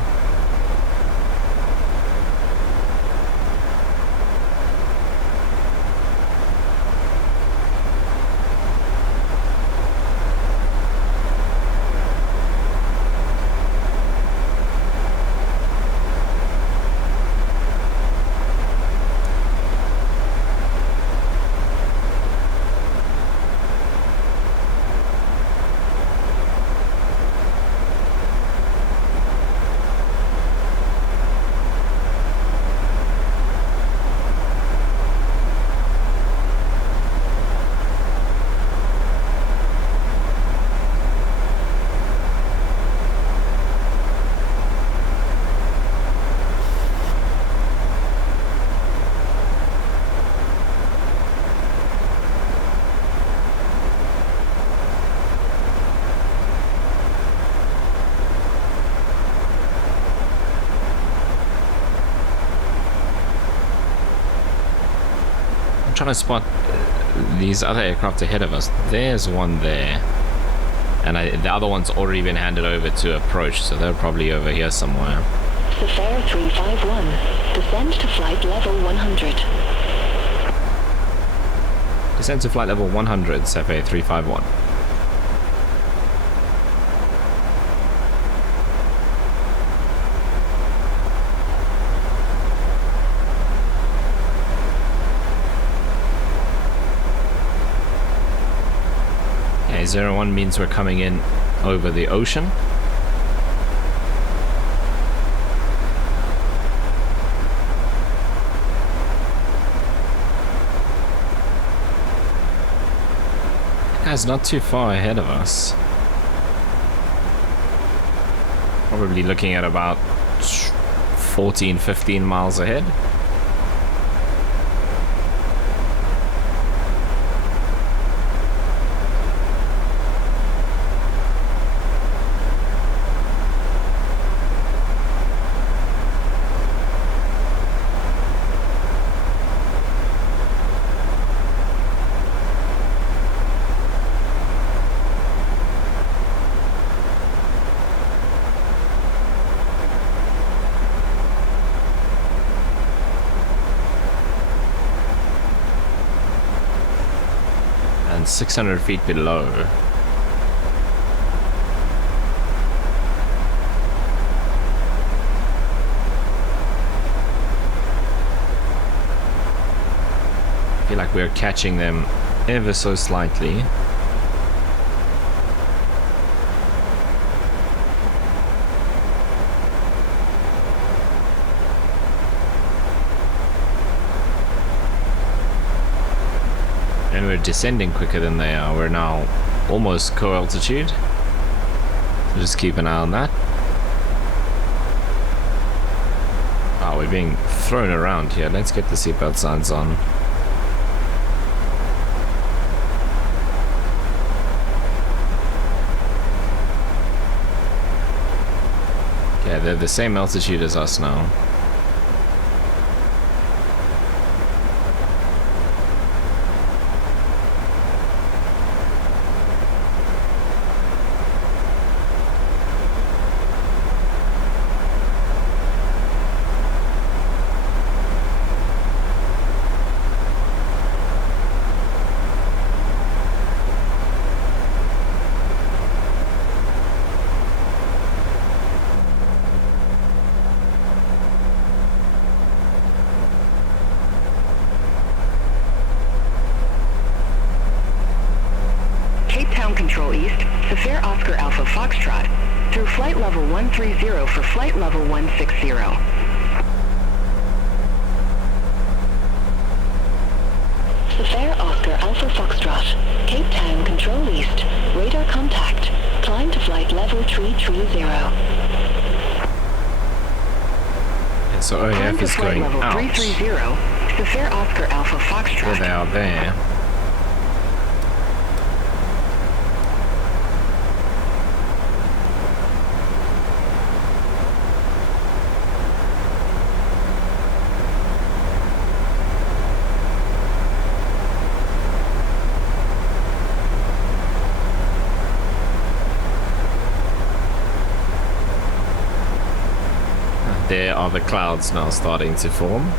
Trying to spot these other aircraft ahead of us. There's one there, and the other one's already been handed over to approach, so they're probably over here somewhere. Safair 351, descend to flight level 100. Descend to flight level 100, Safair 351. Okay, 01 means we're coming in over the ocean. Guy's not too far ahead of us. Probably looking at about 14, 15 miles ahead. And 600 feet below. I feel like we're catching them ever so slightly. and we're descending quicker than they are. We're now almost co-altitude. So just keep an eye on that. Oh, we're being thrown around here. Let's get the seatbelt signs on. Yeah, they're the same altitude as us now. Control East, Safair Oscar Alpha Foxtrot, through flight level 130 for flight level 160. Safair Oscar Alpha Foxtrot, Cape Town Control East, radar contact, climb to flight level 330. And so OAF is going level out. 330, Safair Oscar Alpha Foxtrot. There they are there. There are the clouds now starting to form.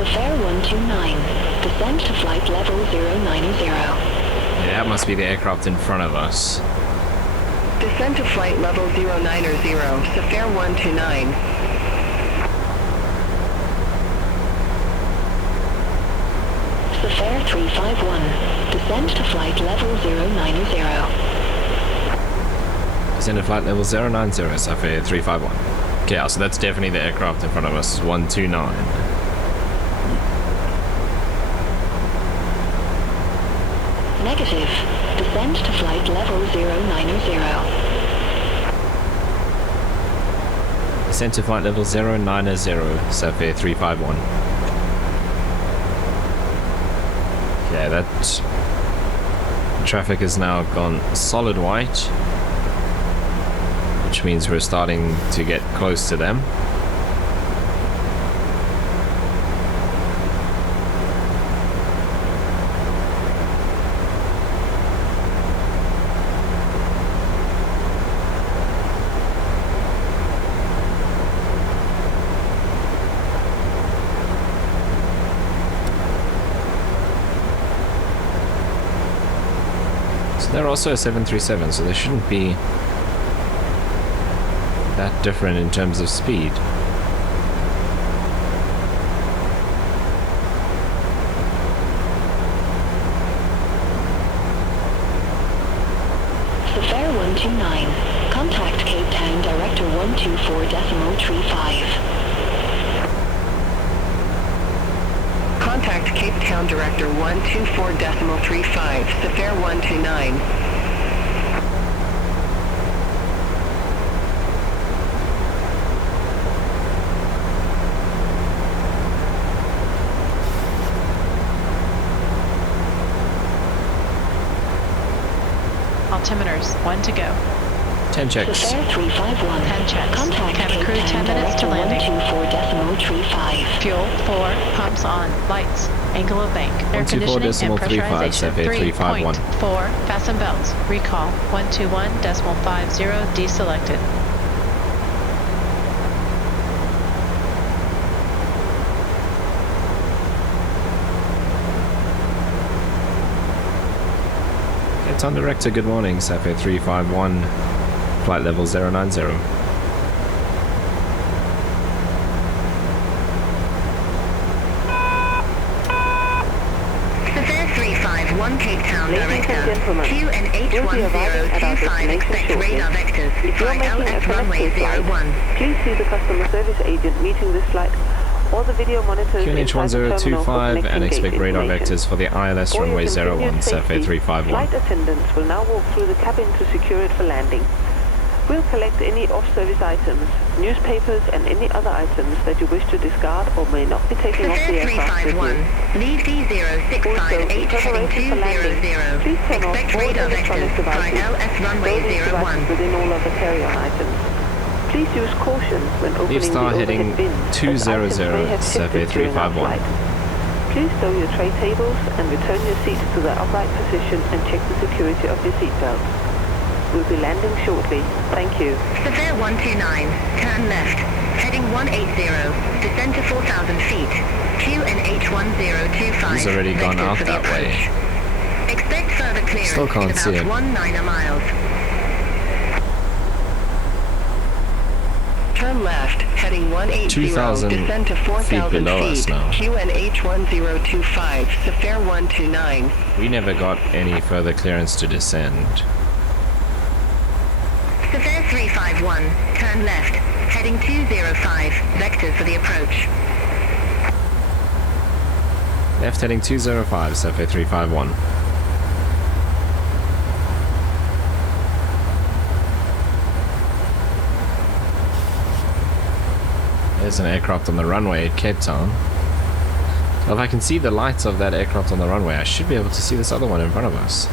Safair 129, descend to flight level 090. Yeah, that must be the aircraft in front of us. Descend to flight level 090, Safair 129. Safair 351, descend to flight level 090. Descend to flight level 090, Safair 351. Okay, so that's definitely the aircraft in front of us, 129. Negative. Descend to flight level 090. Descend to flight level 090, Safair 351. Yeah, that traffic has now gone solid white, which means we're starting to get close to them. So they're also a 737, so they shouldn't be that different in terms of speed. Safair 129. Contact Cape Town Director 124.35. Contact Cape Town Director 124.35, Safair 129. Altimeters, 1 to go. 10 checks. Safair 351. 10 checks. Contact Cabin Cape crew, 10 Town minutes to Director landing. 124.35. Fuel, 4, pumps on, lights, angle of bank, air 124.35, conditioning and pressurization, Safair 351. 3.4, fasten belts, recall, 121.50, deselected. It's on Director, good morning, Safair 351, flight level 090. Safair 351, Cape Town Director. QNH1025 expect radar vectors. Flight LS runway 01. Please see the customer service agent meeting this flight or the video monitors QNH1025 and expect radar vectors for the ILS runway 01, Safair 351. Flight attendants will now walk through the cabin to secure it for landing. We'll collect any off-service items, newspapers and any other items that you wish to discard or may not be taken off the aircraft with you. Leave D0658 heading 200. Please turn off Expect all radar electronic vectors. Flight devices, LS runway load these 01. devices within all other carry-on items. Please use caution when opening Leave star the heading overhead bins, 200, as items may have Safair shifted during our 351. flight. Please stow your tray tables and return your seats to their upright position and check the security of your seatbelt. We'll be landing shortly. Thank you. Safair 129, turn left, heading 180, descend to 4,000 feet, QNH1025. He's already gone vector out for the that way. approach. Expect further clearance Still can't in see about it. 19 miles. Turn left, heading 180, 2,000 descend to feet 4,000 below us feet, now. QNH1025, Safair 129. We never got any further clearance to descend. Safair 351, turn left, heading 205, vectors for the approach. Left heading 205, Safair 351. There's an aircraft on the runway at Cape Town. Well, if I can see the lights of that aircraft on the runway, I should be able to see this other one in front of us.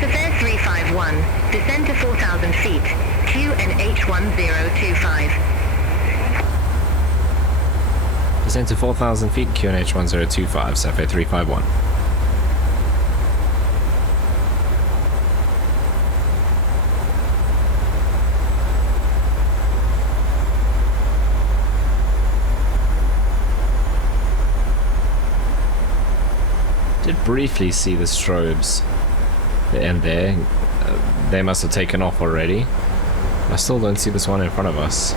Safair 351, descend to 4,000 feet, QNH1025. Descend to 4,000 feet, QNH1025, Safair 351. Did briefly see the strobes and there. They must have taken off already. I still don't see this one in front of us.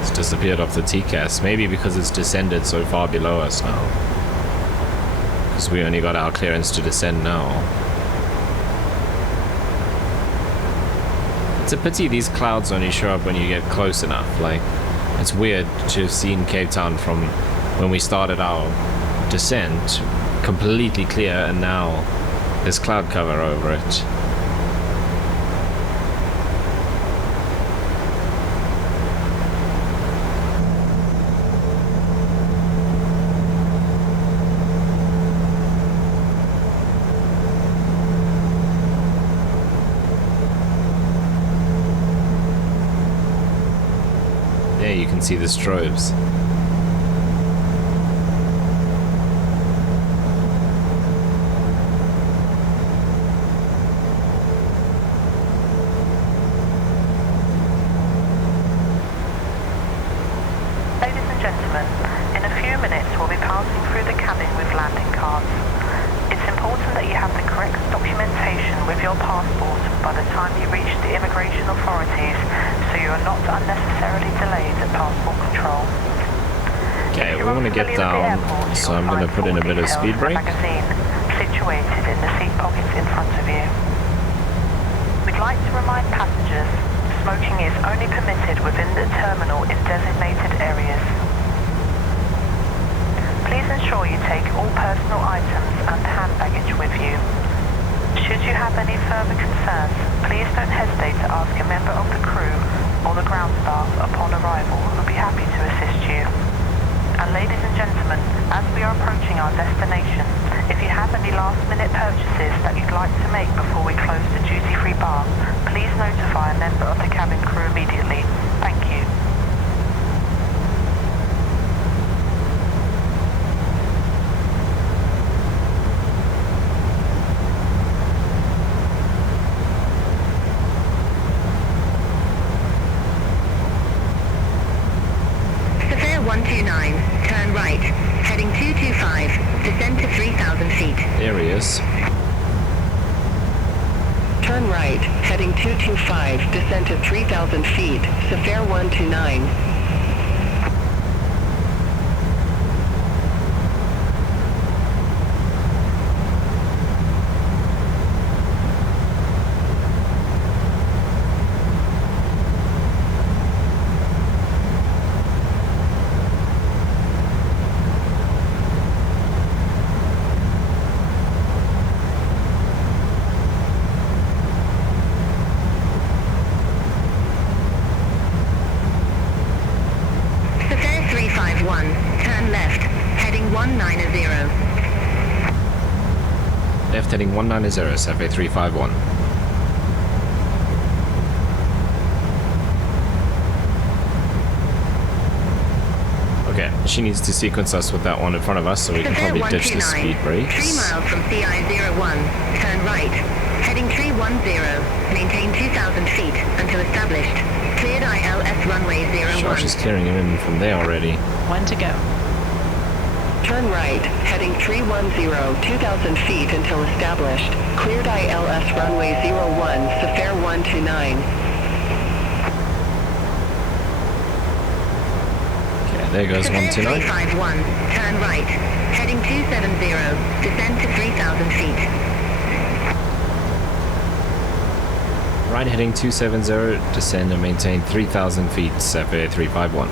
It's disappeared off the TCAS, maybe because it's descended so far below us now. Because we only got our clearance to descend now. It's a pity these clouds only show up when you get close enough. Like, it's weird to have seen Cape Town from when we started our descent completely clear, and now there's cloud cover over it. There you can see the strobes. gentlemen, in a few minutes we'll be passing through the cabin with landing cards. It's important that you have the correct documentation with your passport by the time you reach the immigration authorities, so you are not unnecessarily delayed at passport control. Okay, we want to get down, so I'm going to put in a bit of speed brake. Magazine situated in the seat pockets in front of you. We'd like to remind passengers smoking is only permitted within the terminal in designated areas. Please ensure you take all personal items and hand baggage with you. Should you have any further concerns, please don't hesitate to ask a member of the crew or the ground staff upon arrival, who'll be happy to assist you. And ladies and gentlemen, as we are approaching our destination, if you have any last-minute purchases that you'd like to make before we close the duty-free bar, please notify a member of the cabin crew immediately. Thank you. Safair 129, turn right, heading 225, descend to 3,000 feet. There he is. Turn right, heading 225, descent to 3,000 feet, Safair 129. Left heading 190, Safair 351. Okay, she needs to sequence us with that one in front of us, so we can probably ditch the speed brakes. 3 miles from CI-01, turn right, heading 310, maintain 2,000 feet until established. Cleared ILS runway 01. Sure, she's clearing him in from there already. When to go? Turn right, heading 310, 2,000 feet until established. Cleared ILS runway 01, Safair 129. Okay, there goes 129. 351, turn right, heading 270, descend to 3,000 feet. Right heading 270, descend and maintain 3,000 feet, Safair 351.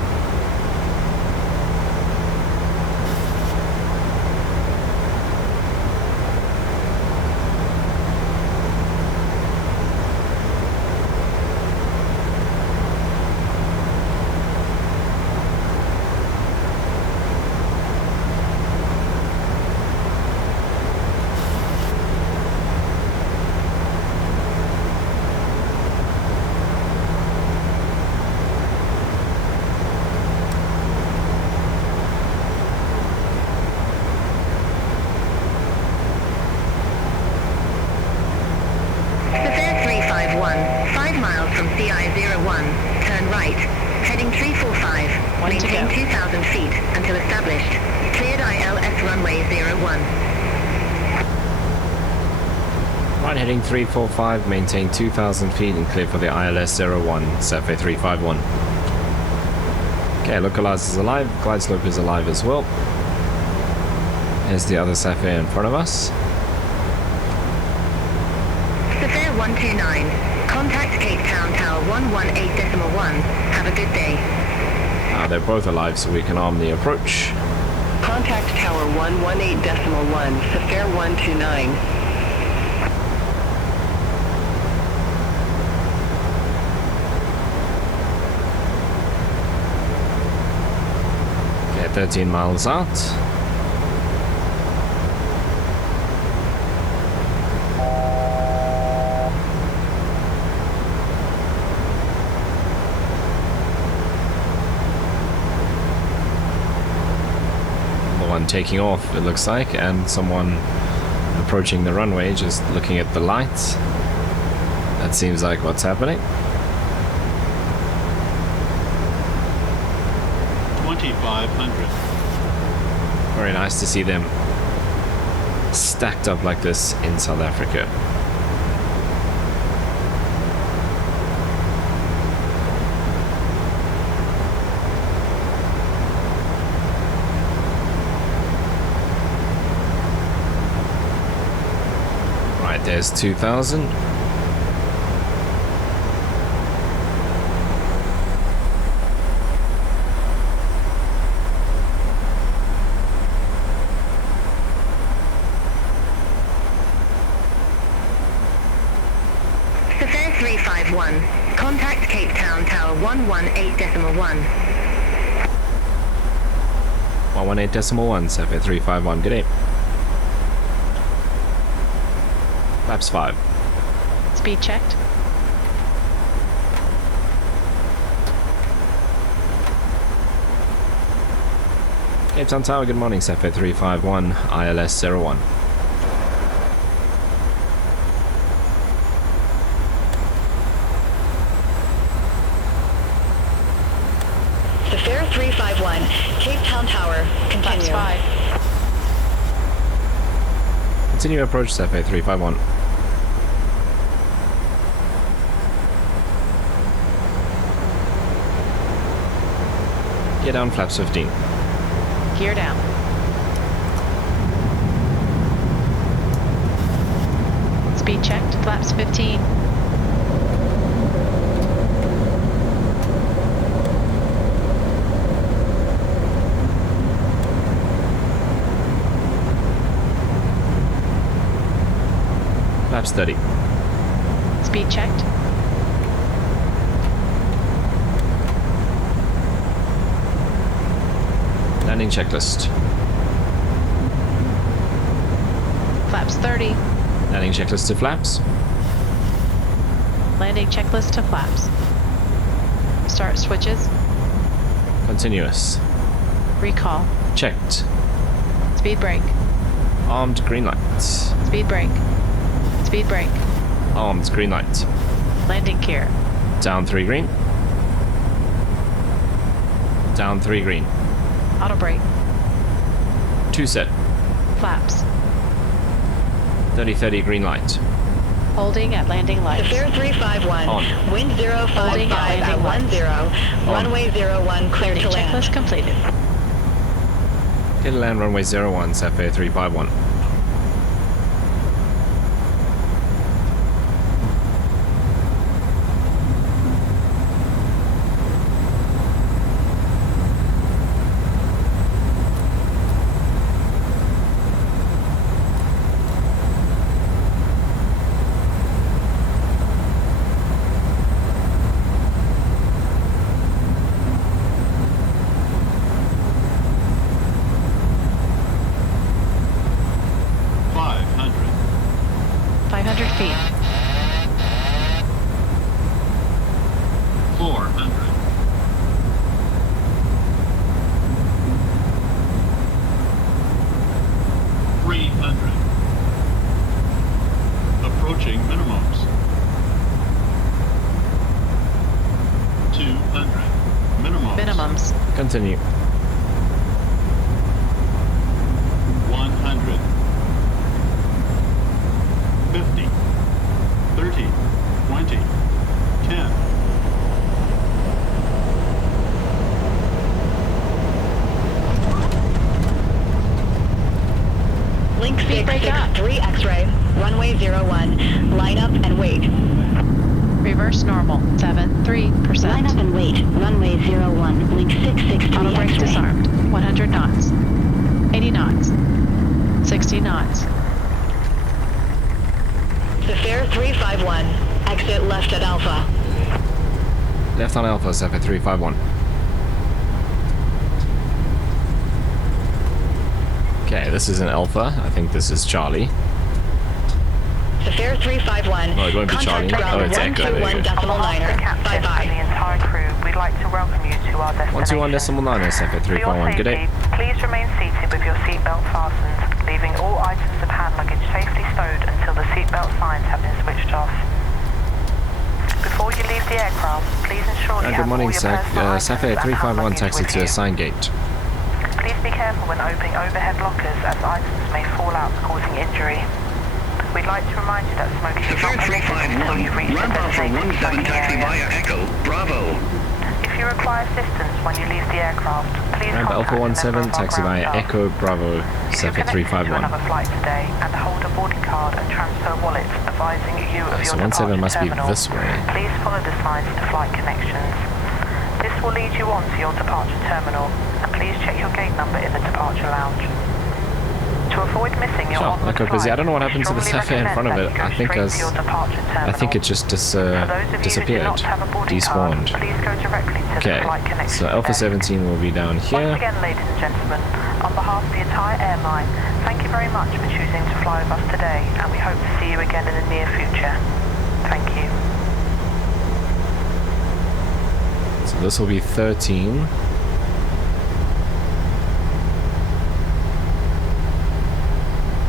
Right heading 345, maintain 2,000 feet and clear for the ILS 01, Safair 351. Okay, localize is alive, glide slope is alive as well. There's the other Safair in front of us. Safair 129, contact Cape Town Tower 118.1. Have a good day. They're both alive, so we can arm the approach. Contact Tower 118.1, Safair 129. Okay, 13 miles out. Taking off, it looks like, and someone approaching the runway, just looking at the lights. That seems like what's happening. 2,500. Very nice to see them stacked up like this in South Africa. Right, there's 2,000. Safair 351. Contact Cape Town Tower 118.1. 118.1, Safair 351, good day. Flaps 5. Speed checked. Cape Town Tower, good morning, Safair 351, ILS 01. Safair 351. Cape Town Tower. Continue. Flaps 5. Continue approach, Safair 351. Gear down, flaps 15. Gear down. Speed checked. Flaps 15. Flaps 30. Speed checked. Landing checklist. Flaps 30. Landing checklist to flaps. Landing checklist to flaps. Start switches. Continuous. Recall. Checked. Speed brake. Armed, green light. Speed brake. Speed brake. Armed, green light. Landing gear. Down 3 green. Down 3 green. Auto brake. 2 set. Flaps. 30-30 green light. Holding at landing lights. Safair 351. On. Wind 055 Holding at at landing 10. Runway 01 clear Landing to land. checklist completed. Clear to land runway 01, Safair 351. Approaching minimums. 200. Minimums. Minimums. Continue. 100. 50. 30. 20. 10. Link 663 X-ray. Runway 01. Line up and wait. Reverse normal. 73%. Line up and wait. Runway 01. Link 663 Auto brake X-ray. disarmed. 100 knots. 80 knots. 60 knots. Safair 351. Exit left at Alpha. Left on Alpha, Safair 351. Okay, this is an Alpha. I think this is Charlie. Safair 351. Oh, it won't be Charlie. Contact Oh, it's ground Echo. There you go. 121.9. Bye-bye. The entire crew, we'd like to welcome you to our destination. 121.9, Safair 351. Good day. Please remain seated with your seatbelt fastened, leaving all items of hand luggage safely stowed until the seatbelt signs have been switched off. Before Before you leave the aircraft, please ensure you Good have morning, all your sir. personal items Safair and 351 hand taxi luggage to with assign gate. Please be careful when opening overhead lockers as items may fall out, causing injury. We'd like to remind you that smoking is not permitted until you've reached the designated smoking area. Echo, Bravo. If you require assistance when you leave the aircraft, please Ramp contact Alpha a member 17, of our taxi ground via staff. Echo Bravo, If you're Safair connected to 351. another flight today and hold a boarding card and transfer wallet advising you of So your 17 departure must be terminal, this way. please follow the signs to flight connections. This will lead you on to your departure terminal, and please check your gate number in the departure lounge. To avoid missing your Sure, onward Echo busy. I don't know what flight, happened to the strongly Safair in front of recommend it. that you go straight to your departure terminal. I think it just For those of you who do disappeared, not have a boarding card, despawned. please go directly to Okay, the flight connection so Alpha desk. 17 will be down Once here. again, ladies and gentlemen, on behalf of the entire airline, thank you very much for choosing to fly with us today, and we hope to see you again in the near future. Thank you. So this will be 13.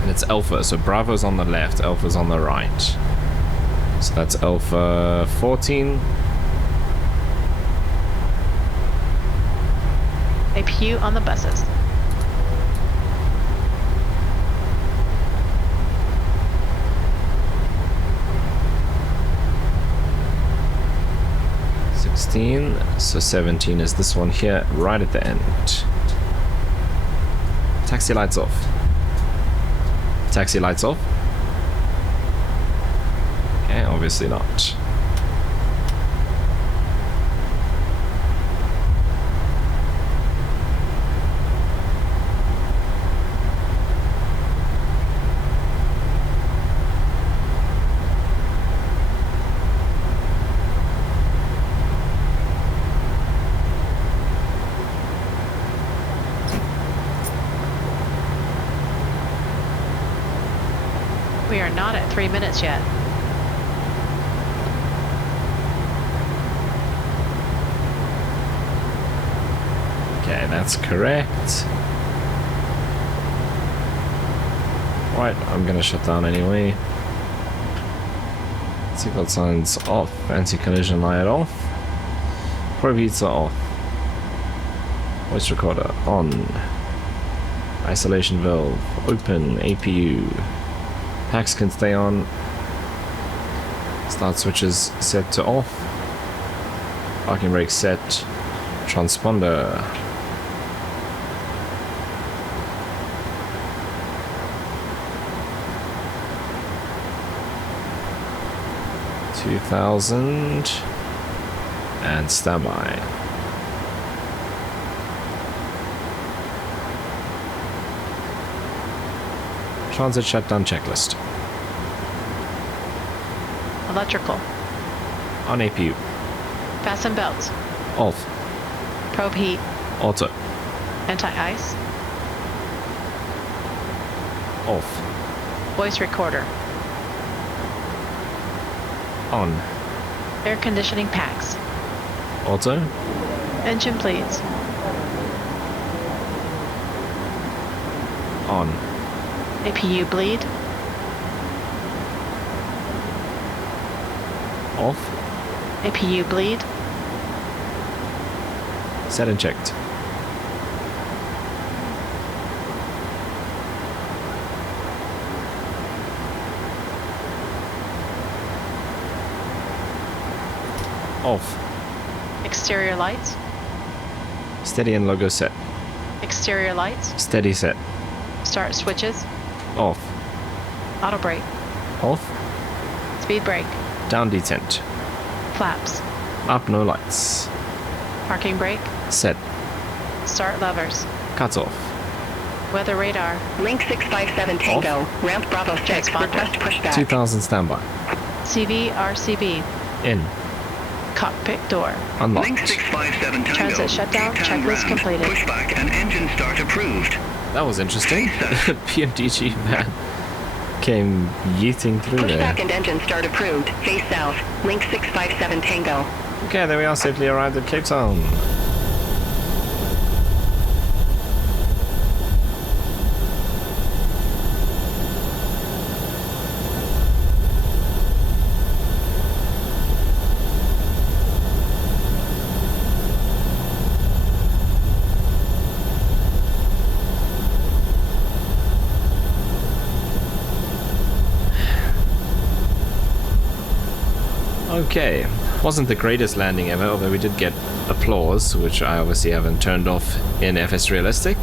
And it's Alpha, so Bravo's on the left, Alpha's on the right. So that's Alpha 14. APU on the buses. So 17 is this one here, right at the end. Taxi lights off. Taxi lights off. Okay, obviously not. We are not at 3 minutes yet. Okay, that's correct. Right, I'm gonna shut down anyway. Seatbelt signs off. Anti-collision light off. Probe heater off. Voice recorder on. Isolation valve open. APU. Packs can stay on. Start switches set to off. Parking brake set. Transponder. $2,000 and standby. Transit shutdown checklist. Electrical. On APU. Fasten belts. Off. Probe heat. Auto. Anti-ice. Off. Voice recorder. On. Air conditioning packs. Auto. Engine bleeds. On. APU bleed. Off. APU bleed. Set and checked. Off. Exterior lights. Steady and logo set. Exterior lights. Steady set. Start switches. Off. Auto brake. Off. Speed brake. Down detent. Flaps. Up no lights. Parking brake. Set. Start levers. Cut off. Weather radar. Link 657 Tango. Ramp Bravo 6. Request pushback. 2000 standby. CV RCB. In. Cockpit door. Unlocked. Link 657 Tango. Transit shutdown. Cape Town Checklist ramp. completed. Pushback and engine start approved. That was interesting. PMDG van came yeeting through there. Pushback and engine start approved. Face south. Link 657 Tango. Okay, there we are, safely arrived at Cape Town. Okay, wasn't the greatest landing ever, although we did get applause, which I obviously haven't turned off in FS Realistic.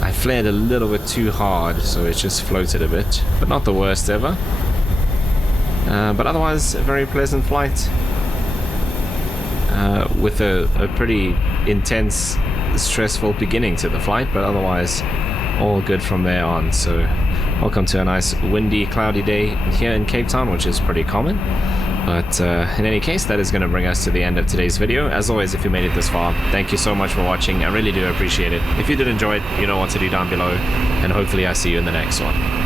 I flared a little bit too hard, so it just floated a bit, but not the worst ever. But otherwise, a very pleasant flight. With a pretty intense, stressful beginning to the flight, but otherwise all good from there on. So welcome to a nice windy, cloudy day here in Cape Town, which is pretty common. But in any case, that is going to bring us to the end of today's video. As always, if you made it this far, thank you so much for watching. I really do appreciate it. If you did enjoy it, you know what to do down below, and hopefully I see you in the next one.